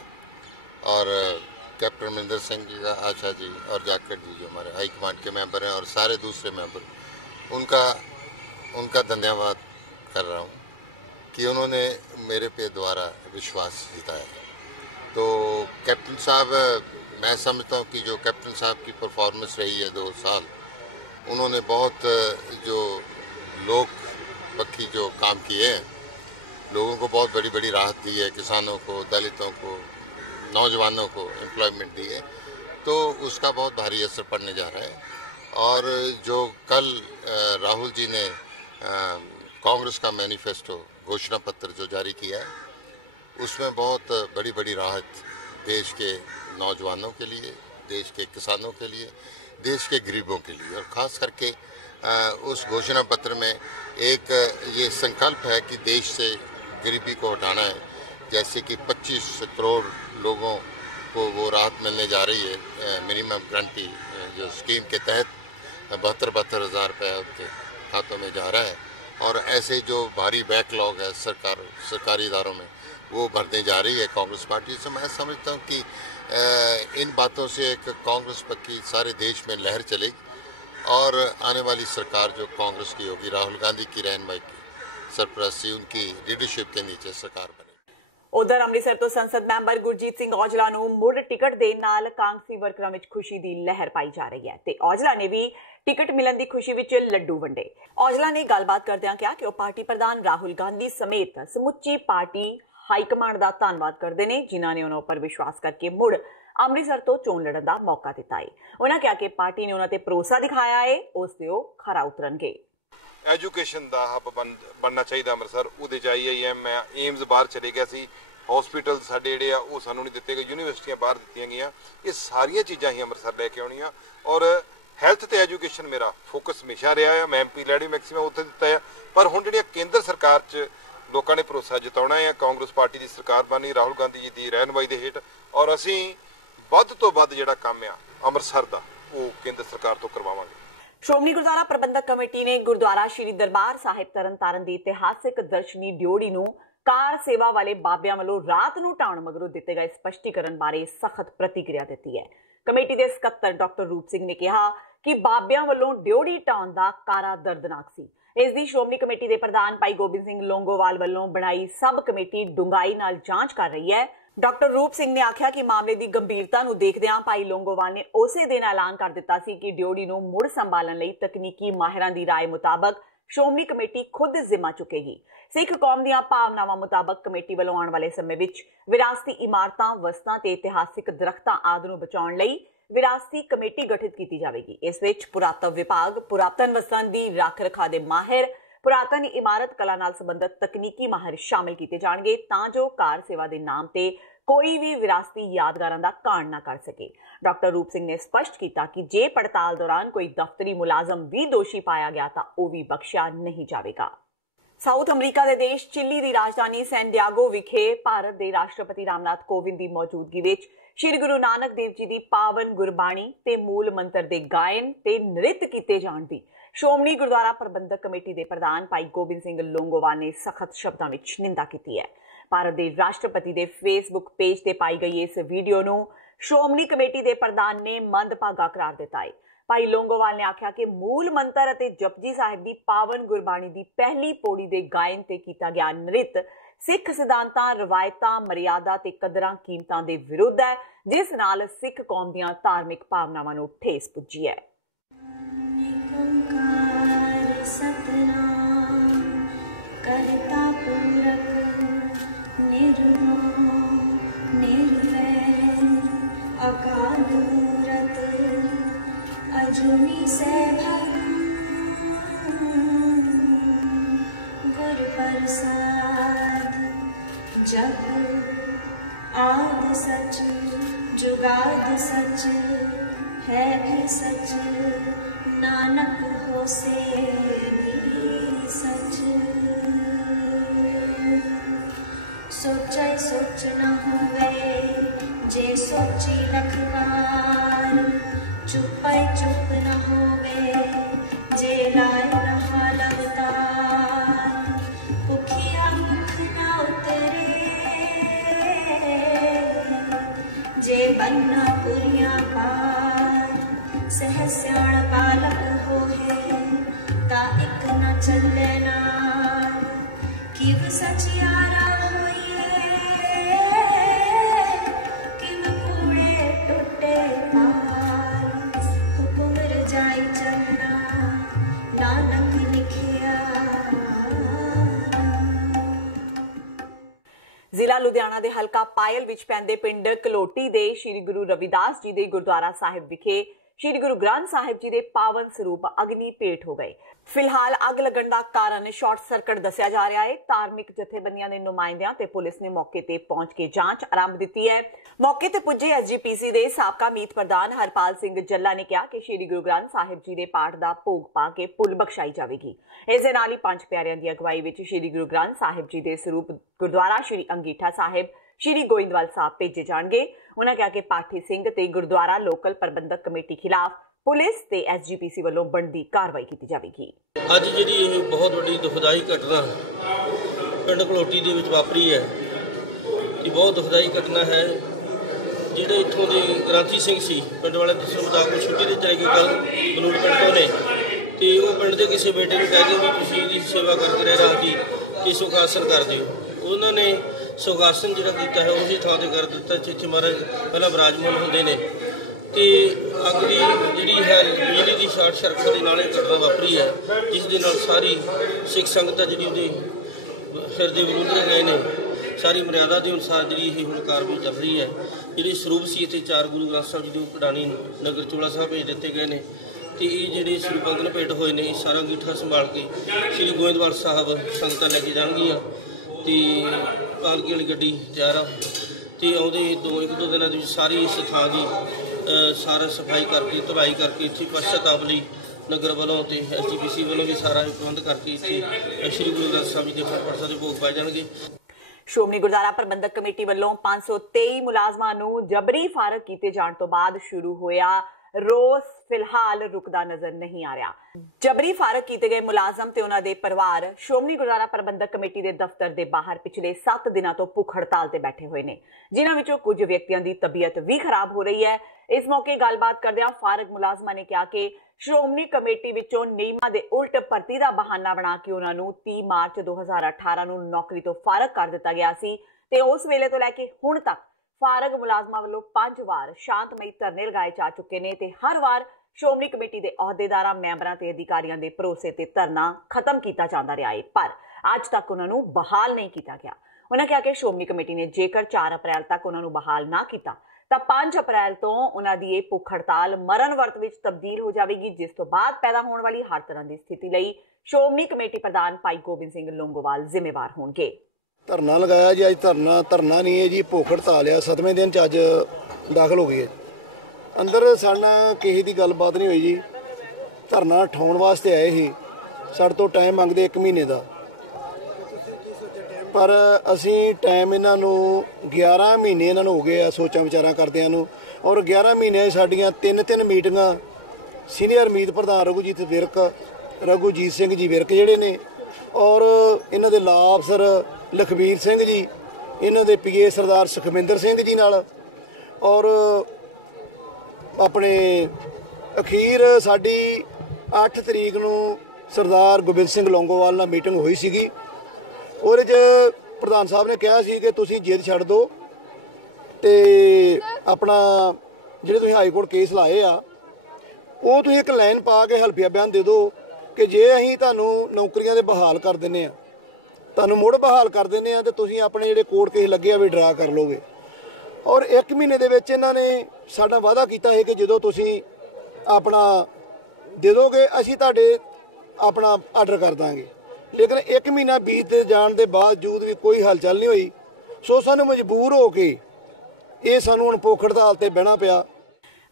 और कैप्टन अमरिंदर सिंह जी का, आशा जी और जाखड़ जी जो हमारे हाई कमांड के मेंबर हैं और सारे दूसरे मेंबर, उनका धन्यवाद कर रहा हूँ कि उन्होंने मेरे पे द्वारा विश्वास जिताया। तो कैप्टन साहब, मैं समझता हूँ कि जो कैप्टन साहब की परफॉर्मेंस रही है 2 साल, उन्होंने बहुत जो लोक पक्षी जो काम किए हैं, लोगों को बहुत बड़ी बड़ी राहत दी है, किसानों को, दलितों को, नौजवानों को एम्प्लॉयमेंट दी है, तो उसका बहुत भारी असर पड़ने जा रहा है। और जो कल राहुल जी ने कांग्रेस का मैनिफेस्टो घोषणा पत्र जो जारी किया है, उसमें बहुत बड़ी बड़ी राहत देश के नौजवानों के लिए, देश के किसानों के लिए, देश के गरीबों के लिए, और ख़ास करके उस घोषणा पत्र में एक ये संकल्प है कि देश से गरीबी को हटाना है। जैसे कि 25 करोड़ लोगों को वो राहत मिलने जा रही है मिनिमम गारंटी जो स्कीम के तहत 72 हज़ार रुपये उनके खातों में जा रहा है। और ऐसे जो भारी बैकलॉग है सरकारी इदारों में, वो भरने जा रही है कांग्रेस पार्टी से। मैं समझता हूँ कि इन बातों से एक कांग्रेस की सारे देश में लहर चलेगी और आने वाली सरकार जो कांग्रेस की होगी, राहुल गांधी की रहनुमाई की सरपरस्ती, उनकी लीडरशिप के नीचे सरकार बनेगी। उधर अमृतसर तो संसद मैंबर गुरजीत सिंह औजला ਨੂੰ ਮੁੜ ਟਿਕਟ ਦੇਣ ਨਾਲ ਕਾਂਗਰਸੀ ਵਰਕਰਾਂ ਵਿੱਚ ਖੁਸ਼ੀ ਦੀ ਲਹਿਰ ਪਾਈ ਜਾ ਰਹੀ ਹੈ ਤੇ ਔਜਲਾ ਨੇ ਵੀ ਟਿਕਟ ਮਿਲਣ ਦੀ ਖੁਸ਼ੀ ਵਿੱਚ ਲੱਡੂ ਵੰਡੇ। ਔਜਲਾ ਨੇ ਗੱਲਬਾਤ ਕਰਦਿਆਂ ਕਿਹਾ ਕਿ ਉਹ ਪਾਰਟੀ ਪ੍ਰਧਾਨ ਰਾਹੁਲ ਗਾਂਧੀ ਸਮੇਤ ਸਮੁੱਚੀ ਪਾਰਟੀ ਹਾਈ ਕਮਾਂਡ ਦਾ ਧੰਨਵਾਦ ਕਰਦੇ ਨੇ, ਜਿਨ੍ਹਾਂ ਨੇ ਉਹਨਾਂ ਉੱਪਰ ਵਿਸ਼ਵਾਸ ਕਰਕੇ ਮੁੜ ਅੰਮ੍ਰਿਤਸਰ ਤੋਂ ਚੋਣ ਲੜਨ ਦਾ ਮੌਕਾ ਦਿੱਤਾ ਹੈ। ਉਹਨਾਂ ਕਿਹਾ ਕਿ ਪਾਰਟੀ ਨੇ ਉਹਨਾਂ ਤੇ ਭਰੋਸਾ ਦਿਖਾਇਆ ਹੈ, ਉਸ ਤੇ ਉਹ ਖਰਾ ਉਤਰਨਗੇ। ਐਜੂਕੇਸ਼ਨ ਦਾ ਹੱਬ ਬਣਨਾ ਚਾਹੀਦਾ ਅੰਮ੍ਰਿਤਸਰ, ਉਹਦੇ ਚ IIM ਮੈਂ ਏਮਜ਼ ਬਾਹਰ ਚਲੇ ਗਿਆ ਸੀ, ਹਸਪੀਟਲ ਸਾਡੇ ਜਿਹੜੇ ਆ ਉਹ ਸਾਨੂੰ ਨਹੀਂ ਦਿੱਤੇ ਗਏ, ਯੂਨੀਵਰਸਿਟੀਆਂ ਬਾਹਰ ਦਿੱਤੀਆਂ ਗਈਆਂ। ਇਹ ਸਾਰੀਆਂ ਚੀਜ਼ਾਂ ਹੀ ਅੰਮ੍ਰਿਤਸਰ ਲੈ ਕੇ ਆਉਣੀਆਂ ਔਰ ਹੈਲਥ ਤੇ ਐਜੂਕੇਸ਼ਨ ਮੇਰਾ ਫੋਕਸ ਹਮੇਸ਼ਾ ਰਿਹਾ ਹੈ। ਮੈਂ MP ਲੈਡੀ ਮੈਕਸਿਮਮ ਉੱਥੇ ਦਿੱਤਾ ਹੈ, ਪਰ ਹੁਣ ਜਿਹੜੀਆਂ ਕੇਂਦਰ ਸਰਕਾਰ 'ਚ ਲੋਕਾਂ ਨੇ ਭਰੋਸਾ ਜਤਾਉਣਾ ਹੈ, ਕਾਂਗਰਸ ਪਾਰਟੀ ਦੀ ਸਰਕਾਰ ਬਣੀ ਰਾਹੁਲ ਗਾਂਧੀ ਜੀ ਦੀ ਰਹਿਨੁਮਾਈ ਦੇ ਹੇਠ, ਔਰ ਅਸੀਂ ਵੱਧ ਤੋਂ ਵੱਧ ਜਿਹੜਾ ਕੰਮ ਆ ਅੰਮ੍ਰਿਤਸਰ ਦਾ ਉਹ ਕੇਂਦਰ ਸਰਕਾਰ ਤੋਂ ਕਰਵਾਵਾਂਗੇ। ਸ਼੍ਰੋਮਣੀ ਗੁਰਦੁਆਰਾ ਪ੍ਰਬੰਧਕ ਕਮੇਟੀ ਨੇ ਗੁਰਦੁਆਰਾ ਸ਼੍ਰੀ ਦਰਬਾਰ ਸਾਹਿਬ ਤਰਨਤਾਰਨ ਦੀ ਇਤਿਹਾਸਿਕ ਦਰਸ਼ਨੀ ਡਿਓੜੀ ਨੂੰ ਕਾਰ ਸੇਵਾ ਵਾਲੇ ਬਾਬਿਆਂ ਵੱਲੋਂ ਰਾਤ ਨੂੰ ਢਾਉਣ ਮਗਰੋਂ ਦਿੱਤੇ ਗਏ ਸਪਸ਼ਟੀਕਰਨ ਬਾਰੇ ਸਖਤ ਪ੍ਰਤੀਕਿਰਿਆ ਦਿੱਤੀ ਹੈ। ਕਮੇਟੀ ਦੇ ਸਕੱਤਰ ਡਾਕਟਰ ਰੂਪ ਸਿੰਘ ਨੇ ਕਿਹਾ ਕਿ ਬਾਬਿਆਂ ਵੱਲੋਂ ਡਿਓੜੀ ਢਾਉਣ ਦਾ ਕਾਰਾ ਦਰਦਨਾਕ ਸੀ। ਇਸ ਦੀ ਸ਼੍ਰੋਮਣੀ ਕਮੇਟੀ ਦੇ ਪ੍ਰਧਾਨ ਭਾਈ ਗੋਬਿੰਦ ਸਿੰਘ ਲੋਂਗੋਵਾਲ ਵੱਲੋਂ ਬਣਾਈ ਸਬ ਕਮੇਟੀ ਡੂੰਘਾਈ ਨਾਲ ਜਾਂਚ ਕਰ ਰਹੀ ਹੈ। ਡਾਕਟਰ ਰੂਪ ਸਿੰਘ ਨੇ ਆਖਿਆ ਕਿ ਮਾਮਲੇ ਦੀ ਗੰਭੀਰਤਾ ਨੂੰ ਦੇਖਦਿਆਂ ਭਾਈ ਲੌਂਗੋਵਾਲ ਨੇ ਉਸੇ ਦਿਨ ਐਲਾਨ ਕਰ ਦਿੱਤਾ ਸੀ ਕਿ ਡਿਓਢੀ ਨੂੰ ਮੁੜ ਸੰਭਾਲਣ ਲਈ ਤਕਨੀਕੀ ਮਾਹਿਰਾਂ ਦੀ ਰਾਏ ਮੁਤਾਬਕ ਸ਼੍ਰੋਮਣੀ ਕਮੇਟੀ ਖੁਦ ਜ਼ਿੰਮਾ ਚੁੱਕੇਗੀ। ਸਿੱਖ ਕੌਮ ਦੀਆਂ ਭਾਵਨਾਵਾਂ ਮੁਤਾਬਕ ਕਮੇਟੀ ਵੱਲੋਂ ਆਉਣ ਵਾਲੇ ਸਮੇਂ ਵਿੱਚ ਵਿਰਾਸਤੀ ਇਮਾਰਤਾਂ, ਵਸਤਾਂ ਤੇ ਇਤਿਹਾਸਿਕ ਦਰਖਤਾਂ ਆਦਿ ਨੂੰ ਬਚਾਉਣ ਲਈ ਵਿਰਾਸਤੀ ਕਮੇਟੀ ਗਠਿਤ ਕੀਤੀ ਜਾਵੇਗੀ। ਇਸ ਵਿੱਚ ਪੁਰਾਤਨ ਵਿਭਾਗ, ਪੁਰਾਤਨ ਵਸਤਾਂ ਦੀ ਰੱਖ ਰਖਾਅ ਦੇ ਮਾਹਿਰ, ਪੁਰਾਤਨ ਇਮਾਰਤ ਕਲਾ ਨਾਲ ਸੰਬੰਧਿਤ ਤਕਨੀਕੀ ਮਾਹਿਰ ਸ਼ਾਮਿਲ ਕੀਤੇ ਜਾਣਗੇ ਤਾਂ ਜੋ ਕਾਰ ਸੇਵਾ ਦੇ ਨਾਮ ਤੇ ਕੋਈ ਵੀ ਵਿਰਾਸਤੀ ਯਾਦਗਾਰਾਂ ਦਾ ਕਾਂਡ ਨਾ ਕਰ ਸਕੇ। ਡਾਕਟਰ ਰੂਪ ਸਿੰਘ ਨੇ ਸਪਸ਼ਟ ਕੀਤਾ ਕਿ ਜੇ ਪੜਤਾਲ ਦੌਰਾਨ ਕੋਈ ਦਫ਼ਤਰੀ ਮੁਲਾਜ਼ਮ ਵੀ ਦੋਸ਼ੀ ਪਾਇਆ ਗਿਆ ਤਾਂ ਉਹ ਵੀ ਬਖਸ਼ਿਆ ਨਹੀਂ ਜਾਵੇਗਾ। ਸਾਊਥ ਅਮਰੀਕਾ ਦੇ ਦੇਸ਼ ਚਿਲੀ ਦੀ ਰਾਜਧਾਨੀ ਸੈਨ ਡਿਆਗੋ ਵਿਖੇ ਭਾਰਤ ਦੇ ਰਾਸ਼ਟਰਪਤੀ ਰਾਮਨਾਥ ਕੋਵਿੰਦ ਦੀ ਮੌਜੂਦਗੀ ਵਿੱਚ ਸ਼੍ਰੀ ਗੁਰੂ ਨਾਨਕ ਦੇਵ ਜੀ ਦੀ ਪਾਵਨ ਗੁਰਬਾਣੀ ਤੇ ਮੂਲ ਮੰਤਰ ਦੇ ਗਾਇਨ ਤੇ ਨ੍ਰਿਤ ਕੀਤੇ ਜਾਣ ਦੀ ਸ਼੍ਰੋਮਣੀ ਗੁਰਦੁਆਰਾ ਪ੍ਰਬੰਧਕ ਕਮੇਟੀ ਦੇ ਪ੍ਰਧਾਨ ਭਾਈ ਗੋਬਿੰਦ ਸਿੰਘ ਲੌਂਗੋਵਾਲ ਨੇ ਸਖਤ ਸ਼ਬਦਾਂ ਵਿੱਚ ਨਿੰਦਾ ਕੀਤੀ ਹੈ। ਭਾਰਤ ਦੇ ਰਾਸ਼ਟਰਪਤੀ ਦੇ ਫੇਸਬੁੱਕ ਪੇਜ ਤੇ ਪਾਈ ਗਈ ਇਸ ਵੀਡੀਓ ਨੂੰ ਸ਼੍ਰੋਮਣੀ ਕਮੇਟੀ ਦੇ ਪ੍ਰਧਾਨ ਨੇ ਮੰਦਭਾਗਾ ਕਰਾਰ ਦਿੱਤਾ ਹੈ। ਭਾਈ ਲੌਂਗੋਵਾਲ ਨੇ ਆਖਿਆ ਕਿ ਮੂਲ ਮੰਤਰ ਅਤੇ ਜਪਜੀ ਸਾਹਿਬ ਦੀ ਪਾਵਨ ਗੁਰਬਾਣੀ ਦੀ ਪਹਿਲੀ ਪੌੜੀ ਦੇ ਗਾਇਨ ਤੇ ਕੀਤਾ ਗਿਆ ਨ੍ਰਿਤ ਸਿੱਖ ਸਿਧਾਂਤਾਂ, ਰਵਾਇਤਾਂ, ਮਰਿਆਦਾ ਤੇ ਕਦਰਾਂ ਕੀਮਤਾਂ ਦੇ ਵਿਰੁੱਧ ਹੈ, ਜਿਸ ਨਾਲ ਸਿੱਖ ਕੌਮ ਦੀਆਂ ਧਾਰਮਿਕ ਭਾਵਨਾਵਾਂ ਨੂੰ ਠੇਸ ਪੁੱਜੀ ਹੈ। अजूनी सैभम गुर प्रसाद जप आद सच जुगाद सच है भी सच नानक होसे भी सच सोचे सोच न होवे जे सोची लखवार चुपै चुप न होवे जे लाए रहा लगतार भुखिया मुख न उतरे जे बन्ना पुरिया पार सहस्याण बालक होए ता एक न चले नार किव सचियारा ਜ਼ਿਲ੍ਹਾ ਲੁਧਿਆਣਾ ਦੇ ਹਲਕਾ ਪਾਇਲ ਵਿੱਚ ਪੈਂਦੇ ਪਿੰਡ ਕਲੋਟੀ ਦੇ ਸ਼੍ਰੀ ਗੁਰੂ ਰਵਿਦਾਸ ਜੀ ਦੇ ਗੁਰਦੁਆਰਾ ਸਾਹਿਬ ਵਿਖੇ ਸ਼੍ਰੀ ਗੁਰੂ ਗ੍ਰੰਥ ਸਾਹਿਬ ਜੀ ਦੇ ਪਾਵਨ ਸਰੂਪ ਅਗਨੀ ਭੇਟ ਹੋ ਗਏ। ਫਿਲਹਾਲ ਅੱਗ ਲੱਗਣ ਦਾ ਕਾਰਨ ਸ਼ਾਰਟ ਸਰਕਟ ਦੱਸਿਆ ਜਾ ਰਿਹਾ ਹੈ। ਧਾਰਮਿਕ ਜਥੇਬੰਦੀਆਂ ਦੇ ਨੁਮਾਇੰਦਿਆਂ ਤੇ ਪੁਲਿਸ ਨੇ ਮੌਕੇ ਤੇ ਪਹੁੰਚ ਕੇ ਜਾਂਚ ਆਰੰਭ ਦਿੱਤੀ ਹੈ। ਮੌਕੇ ਤੇ ਪੁੱਜੇ ਐਸਜੀਪੀਸੀ ਦੇ ਸਾਬਕਾ ਮੀਤ ਪ੍ਰਧਾਨ ਹਰਪਾਲ ਸਿੰਘ ਜੱਲਾ ਨੇ ਕਿਹਾ ਕਿ ਸ਼੍ਰੀ ਗੁਰੂ ਗ੍ਰੰਥ ਸਾਹਿਬ ਜੀ ਦੇ ਪਾਠ ਦਾ ਭੋਗ ਪਾ ਕੇ ਭੁੱਲ ਬਖਸ਼ਾਈ ਜਾਵੇਗੀ। ਇਸ ਦੇ ਨਾਲ ਹੀ ਪੰਜ ਪਿਆਰਿਆਂ ਦੀ ਅਗਵਾਈ ਵਿੱਚ ਸ਼੍ਰੀ ਗੁਰੂ ਗ੍ਰੰਥ ਸਾਹਿਬ ਜੀ ਦੇ ਸਰੂਪ ਗੁਰਦੁਆਰਾ ਸ਼੍ਰੀ ਅੰਗੀਠਾ ਸਾਹਿਬ, ਸ਼੍ਰੀ ਗੋਇੰਦਵਾਲ ਸਾਹਿਬ ਭੇਜੇ ਜਾਣਗੇ। ਉਹਨਾਂ ਕਿਹਾ ਕਿ ਪਾਠੀ ਸਿੰਘ ਤੇ ਗੁਰਦੁਆਰਾ ਲੋਕਲ ਪ੍ਰਬੰਧਕ ਕਮੇਟੀ ਖਿਲਾਫ ਪੁਲਿਸ ਤੇ ਐਸਜੀਪੀਸੀ ਵੱਲੋਂ ਬਣਦੀ ਕਾਰਵਾਈ ਕੀਤੀ ਜਾਵੇਗੀ। ਅੱਜ ਜਿਹੜੀ ਇਹ ਬਹੁਤ ਵੱਡੀ ਦੁਖਦਾਈ ਘਟਨਾ ਪਿੰਡ ਕਲੋਟੀ ਦੇ ਵਿੱਚ ਵਾਪਰੀ ਹੈ, ਇਹ ਬਹੁਤ ਦੁਖਦਾਈ ਘਟਨਾ ਹੈ। ਜਿਹੜੇ ਇੱਥੋਂ ਦੇ ਗ੍ਰੰਥੀ ਸਿੰਘ ਸੀ, ਪਿੰਡ ਵਾਲੇ ਦੱਸਣ ਮੁਤਾਬਕ ਛੁੱਟੀ ਤੇ ਚਲੇ ਗਏ ਕੱਲ ਬਲੂਰ ਪਿੰਡ ਤੋਂ ਨੇ, ਤੇ ਉਹ ਪਿੰਡ ਦੇ ਕਿਸੇ ਬੇਟੇ ਨੂੰ ਕਹਿ ਕੇ ਵੀ ਤੁਸੀਂ ਇਹਦੀ ਸੇਵਾ ਕਰਦੇ ਰਹੇ ਰਾਤ ਦੀ ਕਿ ਸੁਖਾਸਨ ਕਰ ਦਿਓ। ਉਹਨਾਂ ਨੇ ਸੁਖਾਸਨ ਜਿਹੜਾ ਕੀਤਾ ਹੈ ਉਸੇ ਥਾਂ ਤੇ ਕਰ ਦਿੱਤਾ ਜਿੱਥੇ ਮਹਾਰਾਜ ਪਹਿਲਾਂ ਵਿਰਾਜਮਾਨ ਹੁੰਦੇ ਨੇ। ਤੇ ਅੱਗ ਦੀ ਜਿਹੜੀ ਹੈ ਬਿਜਲੀ ਦੀ ਸ਼ਾਰਟ ਸਰਕਟ ਦੇ ਨਾਲ ਇਹ ਘਟਨਾ ਵਾਪਰੀ ਹੈ, ਜਿਸ ਦੇ ਨਾਲ ਸਾਰੀ ਸਿੱਖ ਸੰਗਤ ਹੈ ਜਿਹੜੀ ਉਹਦੇ ਸਿਰ ਦੇ ਵਿਰੁੱਧ ਗਏ ਨੇ। ਸਾਰੀ ਮਰਿਆਦਾ ਦੇ ਅਨੁਸਾਰ ਜਿਹੜੀ ਇਹ ਹੁਣ ਕਾਰਵਾਈ ਚੱਲ ਰਹੀ ਹੈ। ਜਿਹੜੇ ਸਰੂਪ ਸੀ ਇੱਥੇ 4 ਗੁਰੂ ਗ੍ਰੰਥ ਸਾਹਿਬ ਜੀ ਦੇ ਕਢਾਣੀ ਨਗਰ ਚੋਲਾ ਸਾਹਿਬ ਭੇਜ ਦਿੱਤੇ ਗਏ ਨੇ, ਤੇ ਇਹ ਜਿਹੜੇ ਸਰੂਪ ਅਗਨ ਭੇਟ ਹੋਏ ਨੇ ਇਹ ਸਾਰਾ ਅੰਗੀਠਾ ਸੰਭਾਲ ਕੇ ਸ਼੍ਰੀ ਗੋਇੰਦਵਾਲ ਸਾਹਿਬ ਸੰਗਤਾਂ ਲੈ ਕੇ ਜਾਣਗੀਆਂ। ਤੇ ਪਾਲਕੀ ਵਾਲੀ ਗੱਡੀ ਤਿਆਰ ਆ, ਤੇ ਆਉਂਦੇ ਇੱਕ ਦੋ ਦਿਨਾਂ ਦੇ ਵਿੱਚ ਸਾਰੀ ਇਸ ਥਾਂ ਦੀ ਸਾਰਾ ਸਫਾਈ ਕਰਕੇ ਧੁਲਾਈ ਕਰਕੇ ਇੱਥੇ ਪਛਤਾਪ ਲਈ ਨਗਰ ਵੱਲੋਂ ਤੇ ਐਸਜੀਪੀਸੀ ਵੱਲੋਂ ਵੀ ਸਾਰਾ ਪ੍ਰਬੰਧ ਕਰਕੇ ਇੱਥੇ ਸ਼੍ਰੀ ਗੁਰੂ ਗ੍ਰੰਥ ਸਾਹਿਬ ਜੀ ਦੇ ਪਾਠ ਦੇ ਭੋਗ ਪਾਏ ਜਾਣਗੇ। ਸ਼੍ਰੋਮਣੀ ਗੁਰਦੁਆਰਾ ਪ੍ਰਬੰਧਕ ਕਮੇਟੀ ਵੱਲੋਂ 523 ਮੁਲਾਜ਼ਮਾਂ ਨੂੰ ਜਬਰੀ ਫਾਰਗ ਕੀਤੇ ਜਾਣ ਤੋਂ ਬਾਅਦ ਸ਼ੁਰੂ ਹੋਇਆ ਰੋਸ ਫਿਲਹਾਲ ਰੁਕਦਾ ਨਜ਼ਰ ਨਹੀਂ ਆ ਰਿਹਾ। ਜਬਰੀ ਫਾਰਗ ਕੀਤੇ ਗਏ ਮੁਲਾਜ਼ਮ ਤੇ ਉਹਨਾਂ ਦੇ ਪਰਿਵਾਰ ਸ਼੍ਰੋਮਣੀ ਗੁਰਦੁਆਰਾ ਪ੍ਰਬੰਧਕ ਕਮੇਟੀ ਦੇ ਦਫ਼ਤਰ ਦੇ ਬਾਹਰ ਪਿਛਲੇ 7 ਦਿਨਾਂ ਤੋਂ ਭੁੱਖ ਹੜਤਾਲ ਤੇ ਬੈਠੇ ਹੋਏ ਨੇ, ਜਿਨ੍ਹਾਂ ਵਿੱਚੋਂ ਕੁਝ ਵਿਅਕਤੀਆਂ ਦੀ ਤਬੀਅਤ ਵੀ ਖਰਾਬ ਹੋ ਰਹੀ ਹੈ। ਇਸ ਮੌਕੇ ਗੱਲਬਾਤ ਕਰਦਿਆਂ ਫਾਰਗ ਮੁਲਾਜ਼ਮਾਂ ਨੇ ਕਿਹਾ ਕਿ ਸ਼੍ਰੋਮਣੀ ਕਮੇਟੀ ਵਿੱਚੋਂ ਨਿਯਮਾਂ ਦੇ ਉਲਟ ਭਰਤੀ ਦਾ ਬਹਾਨਾ ਬਣਾ ਕੇ ਉਹਨਾਂ ਨੂੰ 30 ਮਾਰਚ 2018 ਨੂੰ ਨੌਕਰੀ ਤੋਂ ਫਾਰਗ ਕਰ ਦਿੱਤਾ ਗਿਆ ਸੀ ਤੇ ਉਸ ਵੇਲੇ ਤੋਂ ਲੈ ਕੇ ਹੁਣ ਤੱਕ ਫਾਰਗ ਮੁਲਾਜ਼ਮਾਂ ਵੱਲੋਂ 5 ਵਾਰ ਸ਼ਾਂਤਮਈ ਧਰਨੇ ਲਗਾਏ ਜਾ ਚੁੱਕੇ ਨੇ ਤੇ ਹਰ ਵਾਰ ਸ਼੍ਰੋਮਣੀ ਕਮੇਟੀ ਦੇ ਅਹੁਦੇਦਾਰਾਂ, ਮੈਂਬਰਾਂ ਤੇ ਅਧਿਕਾਰੀਆਂ ਦੇ ਭਰੋਸੇ ਤੇ ਧਰਨਾ ਖਤਮ ਕੀਤਾ ਜਾਂਦਾ ਰਿਹਾ ਹੈ, ਪਰ ਅੱਜ ਤੱਕ ਉਹਨਾਂ ਨੂੰ ਬਹਾਲ ਨਹੀਂ ਕੀਤਾ ਗਿਆ। ਉਹਨਾਂ ਕਿਹਾ ਕਿ ਸ਼੍ਰੋਮਣੀ ਕਮੇਟੀ ਨੇ ਜੇਕਰ 4 ਅਪ੍ਰੈਲ ਤੱਕ ਉਹਨਾਂ ਨੂੰ ਬਹਾਲ ਨਾ ਕੀਤਾ ਤਾਂ 5 ਅਪ੍ਰੈਲ ਤੋਂ ਉਹਨਾਂ ਦੀ ਇਹ ਭੁੱਖ ਹੜਤਾਲ ਮਰਨ ਵਰਤ ਵਿੱਚ ਤਬਦੀਲ ਹੋ ਜਾਵੇਗੀ, ਜਿਸ ਤੋਂ ਬਾਅਦ ਪੈਦਾ ਹੋਣ ਵਾਲੀ ਹਰ ਤਰ੍ਹਾਂ ਦੀ ਸਥਿਤੀ ਲਈ ਸ਼੍ਰੋਮਣੀ ਕਮੇਟੀ ਪ੍ਰਧਾਨ ਭਾਈ ਗੋਬਿੰਦ ਸਿੰਘ ਲੌਂਗੋਵਾਲ ਜ਼ਿੰਮੇਵਾਰ ਹੋਣਗੇ। ਧਰਨਾ ਲਗਾਇਆ ਜੀ, ਅੱਜ ਧਰਨਾ ਨਹੀਂ ਹੈ ਜੀ, ਭੁੱਖ ਹੜਤਾਲ ਆ। 7ਵੇਂ ਦਿਨ 'ਚ ਅੱਜ ਦਾਖਲ ਹੋ ਗਈ ਹੈ। ਅੰਦਰ ਸਾਡਾ ਕਿਸੇ ਦੀ ਗੱਲਬਾਤ ਨਹੀਂ ਹੋਈ ਜੀ। ਧਰਨਾ ਉਠਾਉਣ ਵਾਸਤੇ ਆਏ ਸੀ, ਸਾਡੇ ਤੋਂ ਟਾਈਮ ਮੰਗਦੇ 1 ਮਹੀਨੇ ਦਾ, ਪਰ ਅਸੀਂ ਟਾਈਮ ਇਹਨਾਂ ਨੂੰ 11 ਮਹੀਨੇ ਇਹਨਾਂ ਨੂੰ ਹੋ ਗਏ ਆ ਸੋਚਾਂ ਵਿਚਾਰਾਂ ਕਰਦਿਆਂ ਨੂੰ, ਔਰ 11 ਮਹੀਨੇ ਸਾਡੀਆਂ 3 ਮੀਟਿੰਗਾਂ ਸੀਨੀਅਰ ਮੀਤ ਪ੍ਰਧਾਨ ਰਘੂਜੀਤ ਸਿੰਘ ਜੀ ਵਿਰਕ ਜਿਹੜੇ ਨੇ, ਔਰ ਇਹਨਾਂ ਦੇ ਲਾਭ ਸਰ ਲਖਬੀਰ ਸਿੰਘ ਜੀ, ਇਹਨਾਂ ਦੇ ਪੀਏ ਸਰਦਾਰ ਸੁਖਮਿੰਦਰ ਸਿੰਘ ਜੀ ਨਾਲ, ਔਰ ਆਪਣੇ ਅਖੀਰ ਸਾਡੀ 8 ਤਰੀਕ ਨੂੰ ਸਰਦਾਰ ਗੋਬਿੰਦ ਸਿੰਘ ਲੌਂਗੋਵਾਲ ਨਾਲ ਮੀਟਿੰਗ ਹੋਈ ਸੀਗੀ। ਉਹਦੇ 'ਚ ਪ੍ਰਧਾਨ ਸਾਹਿਬ ਨੇ ਕਿਹਾ ਸੀ ਕਿ ਤੁਸੀਂ ਜਿੱਦ ਛੱਡ ਦਿਓ ਤੇ ਆਪਣਾ ਜਿਹੜੇ ਤੁਸੀਂ ਹਾਈ ਕੋਰਟ ਕੇਸ ਲਾਏ ਆ ਉਹ ਤੁਸੀਂ ਇੱਕ ਲਾਈਨ ਪਾ ਕੇ ਹਲਫੀਆ ਬਿਆਨ ਦੇ ਦਿਓ ਕਿ ਜੇ ਅਸੀਂ ਤੁਹਾਨੂੰ ਨੌਕਰੀਆਂ ਦੇ ਬਹਾਲ ਕਰ ਦਿੰਦੇ ਆ, ਤੁਹਾਨੂੰ ਮੁੜ ਬਹਾਲ ਕਰ ਦਿੰਦੇ ਆ, ਤੇ ਤੁਸੀਂ ਆਪਣੇ ਜਿਹੜੇ ਕੋਰਟ ਕੇਸ ਲੱਗੇ ਆ ਵੀ ਡਰਾ ਕਰ ਲੋਗੇ। ਔਰ 1 ਮਹੀਨੇ ਦੇ ਵਿੱਚ ਇਹਨਾਂ ਨੇ ਸਾਡਾ ਵਾਅਦਾ ਕੀਤਾ ਹੈ ਕਿ ਜਦੋਂ ਤੁਸੀਂ ਆਪਣਾ ਦੇ ਦੋਗੇ ਅਸੀਂ ਤੁਹਾਡੇ ਆਪਣਾ ਆਰਡਰ ਕਰ ਦਾਂਗੇ, ਲੇਕਿਨ 1 ਮਹੀਨਾ ਬੀਤ ਜਾਣ ਦੇ ਬਾਵਜੂਦ ਵੀ ਕੋਈ ਹਲਚਲ ਨਹੀਂ ਹੋਈ। ਸੋ ਸਾਨੂੰ ਮਜਬੂਰ ਹੋ ਕੇ ਇਹ ਸਾਨੂੰ ਹੁਣ ਭੁੱਖ ਹੜਤਾਲ ਤੇ ਬਹਿਣਾ ਪਿਆ।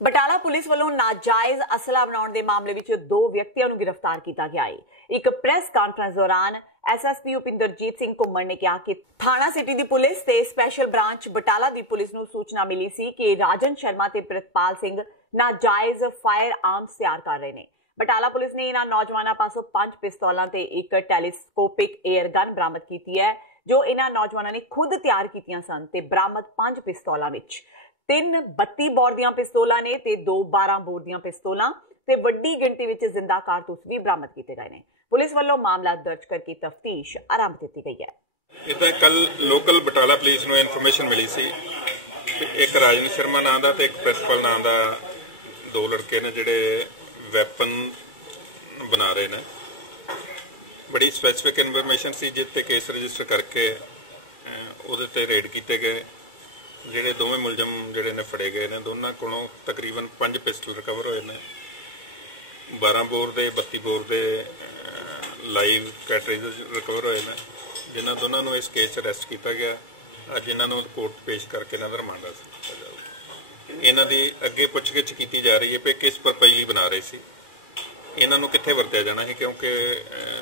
ਬਟਾਲਾ ਪੁਲਿਸ ਵੱਲੋਂ ਨਾਜਾਇਜ਼ ਅਸਲਾ ਬਣਾਉਣ ਦੇ ਮਾਮਲੇ ਵਿੱਚ 2 ਵਿਅਕਤੀਆਂ ਨੂੰ ਗ੍ਰਿਫਤਾਰ ਕੀਤਾ ਗਿਆ ਹੈ। ਇੱਕ ਪ੍ਰੈਸ ਕਾਨਫਰੰਸ ਦੌਰਾਨ ਐਸਐਸਪੀ ਉਪਿੰਦਰਜੀਤ ਸਿੰਘ ਘੁੰਮਣ ਨੇ ਕਿਹਾ ਕਿ ਥਾਣਾ ਸਿਟੀ ਦੀ ਪੁਲਿਸ ਤੇ ਸਪੈਸ਼ਲ ਬ੍ਰਾਂਚ ਬਟਾਲਾ ਦੀ ਪੁਲਿਸ ਨੂੰ ਸੂਚਨਾ ਮਿਲੀ ਸੀ ਕਿ ਰਾਜਨ ਸ਼ਰਮਾ ਤੇ ਪ੍ਰਿਤਪਾਲ ਸਿੰਘ ਨਾਜਾਇਜ਼ ਫਾਇਰ ਆਰਮਸ ਤਿਆਰ ਕਰ ਰਹੇ ਨੇ। ਬਟਾਲਾ ਪੁਲਿਸ ਨੇ ਇਹਨਾਂ ਨੌਜਵਾਨਾਂ ਪਾਸੋਂ 5 ਪਿਸਤੌਲਾਂ ਤੇ ਇੱਕ ਟੈਲੀਸਕੋਪਿਕ 에ਅਰ ਗਨ ਬਰਾਮਦ ਕੀਤੀ ਹੈ, ਜੋ ਇਹਨਾਂ ਨੌਜਵਾਨਾਂ ਨੇ ਖੁਦ ਤਿਆਰ ਕੀਤੀਆਂ ਸਨ ਤੇ ਬਰਾਮਦ 5 ਪਿਸਤੌਲਾਂ ਵਿੱਚ 3 32 ਬੋਰ ਦੀਆਂ ਪਿਸਤੌਲਾਂ ਨੇ ਤੇ 2 12 ਬੋਰ ਦੀਆਂ ਪਿਸਤੌਲਾਂ ਤੇ ਵੱਡੀ ਗਿਣਤੀ ਵਿੱਚ ਜ਼ਿੰਦਾ ਕਾਰਤੂਸ ਵੀ ਬਰਾਮਦ ਕੀਤੇ ਗਏ ਨੇ। ਪੁਲਿਸ ਵੱਲੋਂ ਮਾਮਲਾ ਦਰਜ ਕਰਕੇ ਤਫਤੀਸ਼ ਆਰੰਭ ਦਿੱਤੀ ਗਈ ਹੈ। ਇਦਾਂ ਕੱਲ ਲੋਕਲ ਬਟਾਲਾ ਪੁਲਿਸ ਨੂੰ ਇਨਫੋਰਮੇਸ਼ਨ ਮਿਲੀ ਸੀ ਕਿ ਇੱਕ ਰਾਜਨ ਸ਼ਰਮਾ ਨਾਂ ਦਾ ਤੇ ਇੱਕ ਪ੍ਰਿਤਪਾਲ ਨਾਂ ਦਾ 2 ਲੜਕੇ ਨੇ ਜਿਹੜੇ ਵੈਪਨ ਬਣਾ ਰਹੇ ਨੇ। ਬੜੀ ਸਪੈਸੀਫਿਕ ਇਨਫੋਰਮੇਸ਼ਨ ਸੀ ਜਿਸ ਤੇ ਕੇਸ ਰਜਿਸਟਰ ਕਰਕੇ ਉਹਦੇ ਤੇ ਰੇਡ ਕੀਤੇ ਗਏ। ਜਿਹੜੇ ਦੋਵੇਂ ਮੁਲਜ਼ਮ ਜਿਹੜੇ ਨੇ ਫੜੇ ਗਏ ਨੇ, ਦੋਨਾਂ ਕੋਲੋਂ ਤਕਰੀਬਨ 5 ਪਿਸਟਲ ਰਿਕਵਰ ਹੋਏ ਨੇ, 12 ਬੋਰ ਦੇ 32 ਬੋਰ ਦੇ ਲਾਈਵ ਕੈਟਰੇਜ ਰਿਕਵਰ ਹੋਏ ਨੇ, ਜਿਨ੍ਹਾਂ ਦੋਨਾਂ ਨੂੰ ਇਸ ਕੇਸ 'ਚ ਅਰੈਸਟ ਕੀਤਾ ਗਿਆ। ਅੱਜ ਇਹਨਾਂ ਨੂੰ ਕੋਰਟ ਪੇਸ਼ ਕਰਕੇ ਇਹਨਾਂ ਦਾ ਰਿਮਾਂਡ ਹਾਸਲ ਕੀਤਾ ਜਾਊਗਾ। ਇਹਨਾਂ ਦੀ ਅੱਗੇ ਪੁੱਛਗਿੱਛ ਕੀਤੀ ਜਾ ਰਹੀ ਹੈ ਕਿ ਕਿਸ ਪਰਪਸ ਲਈ ਬਣਾ ਰਹੇ ਸੀ, ਇਹਨਾਂ ਨੂੰ ਕਿੱਥੇ ਵਰਤਿਆ ਜਾਣਾ ਸੀ, ਕਿਉਂਕਿ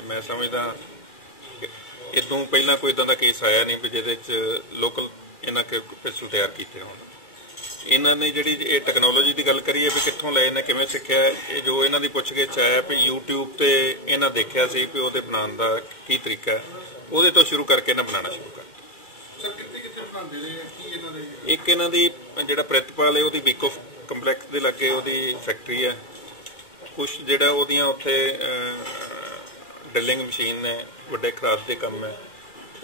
ਮੈਂ ਸਮਝਦਾ ਇਹ ਤੋਂ ਪਹਿਲਾਂ ਕੋਈ ਇਦਾਂ ਦਾ ਕੇਸ ਆਇਆ ਨਹੀਂ ਵੀ ਜਿਹਦੇ 'ਚ ਲੋਕਲ ਇਹਨਾਂ ਕੇ ਪਿਸਟਲ ਤਿਆਰ ਕੀਤੇ ਹੋਣ। ਇਹਨਾਂ ਨੇ ਜਿਹੜੀ ਇਹ ਟੈਕਨੋਲੋਜੀ ਦੀ ਗੱਲ ਕਰੀਏ ਵੀ ਕਿੱਥੋਂ ਲਏ ਨੇ, ਕਿਵੇਂ ਸਿੱਖਿਆ, ਇਹ ਜੋ ਇਹਨਾਂ ਦੀ ਪੁੱਛਗਿੱਛ ਆਇਆ ਵੀ YouTube ਤੇ ਇਹਨਾਂ ਦੇਖਿਆ ਸੀ ਵੀ ਉਹਦੇ ਬਣਾਉਣ ਦਾ ਕੀ ਤਰੀਕਾ, ਉਹਦੇ ਤੋਂ ਸ਼ੁਰੂ ਕਰਕੇ ਇਹਨਾਂ ਬਣਾਉਣਾ ਸ਼ੁਰੂ ਕਰ ਦਿੱਤਾ। ਇੱਕ ਇਹਨਾਂ ਦੀ ਜਿਹੜਾ ਪ੍ਰਿਤਪਾਲ ਹੈ ਉਹਦੀ ਬੀਕੋਫ ਕੰਪਲੈਕਸ ਦੇ ਲਾਗੇ ਉਹਦੀ ਫੈਕਟਰੀ ਹੈ। ਕੁਛ ਜਿਹੜਾ ਉਹਦੀਆਂ ਉੱਥੇ ਡਰਿਲਿੰਗ ਮਸ਼ੀਨ ਨੇ, ਵੱਡੇ ਖਰਾਦ ਦੇ ਕੰਮ ਹੈ,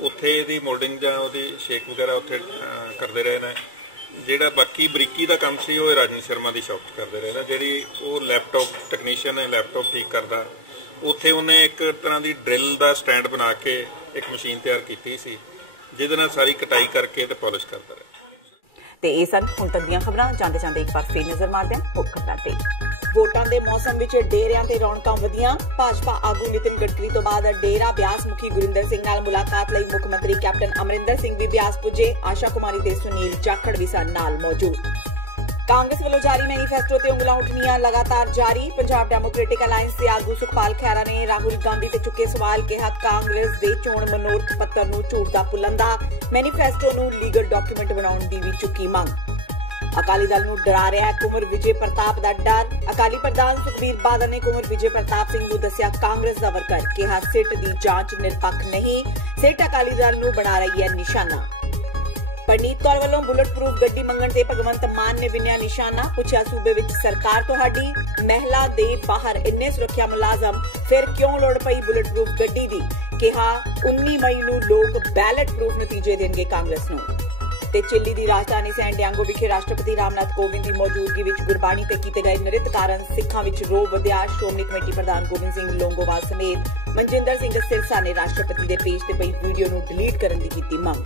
ਉੱਥੇ ਇਹਦੀ ਮੋਲਡਿੰਗ ਜਾਂ ਉਹਦੀ ਸ਼ੇਕ ਵਗੈਰਾ ਉੱਥੇ ਕਰਦੇ ਰਹੇ ਨੇ। ਜਿਹੜਾ ਬਾਕੀ ਬਰੀਕੀ ਦਾ ਕੰਮ ਸੀ ਉਹ ਰਾਜਨ ਸ਼ਰਮਾ ਦੀ ਸ਼ੌਪ ਕਰਦੇ ਰਹੇ ਨੇ। ਜਿਹੜੀ ਉਹ ਲੈਪਟਾਪ ਟੈਕਨੀਸ਼ੀਅਨ ਹੈ, ਲੈਪਟਾਪ ਠੀਕ ਕਰਦਾ, ਉੱਥੇ ਉਹਨੇ ਇੱਕ ਤਰ੍ਹਾਂ ਦੀ ਡਰਿਲ ਦਾ ਸਟੈਂਡ ਬਣਾ ਕੇ ਇੱਕ ਮਸ਼ੀਨ ਤਿਆਰ ਕੀਤੀ ਸੀ ਜਿਹਦੇ ਨਾਲ ਸਾਰੀ ਕਟਾਈ ਕਰਕੇ ਤੇ ਪਾਲਿਸ਼ ਕਰਦਾ ਰਿਹਾ। ਤੇ ਇਹ ਸਨ ਹੁਣ ਤੱਕ ਦੀਆਂ ਖਬਰਾਂ। ਜਾਂਦੇ ਜਾਂਦੇ ਇੱਕ ਵਾਰ ਫੇਰ ਨਜ਼ਰ ਮਾਰਦੇ ਹਾਂ ਮੁੱਖ ਖਬਰਾਂ ਤੇ। ਵੋਟਾਂ ਦੇ ਮੌਸਮ ਵਿੱਚ ਡੇਰਿਆਂ ਤੇ ਰੌਣਕਾਂ ਵਧੀਆਂ। ਭਾਜਪਾ ਆਗੂ ਨਿਤਿਨ ਗਡਕਰੀ ਤੋਂ ਬਾਅਦ ਡੇਰਾ ਬਿਆਸ ਮੁਖੀ ਗੁਰਿੰਦਰ ਸਿੰਘ ਨਾਲ ਮੁਲਾਕਾਤ ਲਈ ਮੁੱਖ ਮੰਤਰੀ ਕੈਪਟਨ ਅਮਰਿੰਦਰ ਸਿੰਘ ਵੀ ਬਿਆਸ ਪੁੱਜੇ। ਆਸ਼ਾ ਕੁਮਾਰੀ ਤੇ ਸੁਨੀਲ ਜਾਖੜ ਵੀ ਸਨ ਨਾਲ ਮੌਜੂਦ। ਕਾਂਗਰਸ ਵੱਲੋਂ ਜਾਰੀ ਮੈਨੀਫੈਸਟੋ ਤੇ ਉਂਗਲਾਂ ਉੱਠਣੀਆਂ ਲਗਾਤਾਰ ਜਾਰੀ। ਪੰਜਾਬ ਡੈਮੋਕ੍ਰੈਟਿਕ ਅਲਾਇੰਸ ਦੇ ਆਗੂ ਸੁਖਪਾਲ ਖਹਿਰਾ ਨੇ ਰਾਹੁਲ ਗਾਂਧੀ ਤੇ ਚੁੱਕੇ ਸਵਾਲ, ਕਿਹਾ ਕਾਂਗਰਸ ਦੇ ਚੋਣ ਮਨੋਰਥ ਪੱਤਰ ਨੂੰ ਝੂਠ ਦਾ ਪੁਲੰਦਾ, ਮੈਨੀਫੈਸਟੋ ਨੂੰ ਲੀਗਲ ਡਾਕੂਮੈਂਟ ਬਣਾਉਣ ਦੀ ਵੀ ਚੁੱਕੀ ਮੰਗ। ਅਕਾਲੀ ਦਲ ਨੂੰ ਡਰਾ ਰਿਹਾ ਕੁੰਵਰ ਵਿਜੇ ਪ੍ਰਤਾਪ ਦਾ ਡਰ। ਅਕਾਲੀ ਪ੍ਰਧਾਨ ਸੁਖਬੀਰ ਬਾਦਲ ਨੇ ਕੁੰਵਰ ਵਿਜੇ ਪ੍ਰਤਾਪ ਸਿੰਘ ਨੂੰ ਦੱਸਿਆ ਕਾਂਗਰਸ ਦਾ ਵਰਕਰ, ਕਿਹਾ ਸਿੱਟ ਦੀ ਜਾਂਚ ਨਿਰਪੱਖ ਨਹੀਂ, ਸਿੱਟ ਅਕਾਲੀ ਦਲ ਨੂੰ ਬਣਾ ਰਹੀ ਹੈ ਨਿਸ਼ਾਨਾ। ਪਰਨੀਤ ਕੌਰ ਵੱਲੋਂ ਬੁਲਟ ਪ੍ਰੂਫ ਗੱਡੀ ਮੰਗਣ ਤੇ ਭਗਵੰਤ ਮਾਨ ਨੇ ਵਿੰਨਿਆ ਨਿਸ਼ਾਨਾ, ਪੁੱਛਿਆ ਸੂਬੇ ਵਿੱਚ ਸਰਕਾਰ ਤੁਹਾਡੀ, ਮਹਿਲਾ ਦੇ ਬਾਹਰ ਇੰਨੇ ਸੁਰੱਖਿਆ ਮੁਲਾਜ਼ਮ, ਫਿਰ ਕਿਉਂ ਲੋੜ ਪਈ ਬੁਲਟ ਪ੍ਰੂਫ ਗੱਡੀ ਦੀ, ਕਿਹਾ 19 ਮਈ ਨੂੰ ਲੋਕ ਬੈਲਟ ਪ੍ਰੂਫ ਨਤੀਜੇ ਦੇਣਗੇ ਕਾਂਗਰਸ ਨੂੰ। ਤੇ ਚਿਲੀ ਦੀ ਰਾਜਧਾਨੀ ਸੈਨ ਡਿਆਗੋ ਵਿਖੇ ਰਾਸ਼ਟਰਪਤੀ ਰਾਮਨਾਥ ਕੋਵਿੰਦ ਦੀ ਮੌਜੂਦਗੀ ਵਿੱਚ ਗੁਰਬਾਣੀ ਤੇ ਕੀਤੇ ਗਏ ਨ੍ਰਿਤ ਕਾਰਨ ਸਿੱਖਾਂ ਵਿੱਚ ਰੋਹ ਵਧਿਆ। ਸ਼੍ਰੋਮਣੀ ਕਮੇਟੀ ਪ੍ਰਧਾਨ ਗੋਬਿੰਦ ਸਿੰਘ ਲੋਂਗੋਵਾਲ ਸਮੇਤ ਮਨਜਿੰਦਰ ਸਿੰਘ ਸਿਰਸਾ ਨੇ ਰਾਸ਼ਟਰਪਤੀ ਦੇ ਪੇਜ ਤੇ ਪਈ ਵੀਡੀਓ ਨੂੰ ਡਿਲੀਟ ਕਰਨ ਦੀ ਕੀਤੀ ਮੰਗ।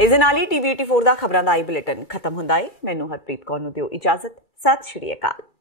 ਇਸ ਦੇ ਨਾਲ ਹੀ TV 84 ਦਾ ਖਬਰਾਂ ਦਾ ਬੁਲੇਟਿਨ ਖਤਮ ਹੁੰਦਾ ਹੈ। ਮੈਨੂੰ ਹਰਪ੍ਰੀਤ ਕੌਰ ਨੂੰ ਦਿਓ ਇਜਾਜ਼ਤ। ਸਤਿ ਸ਼੍ਰੀ ਅਕਾਲ।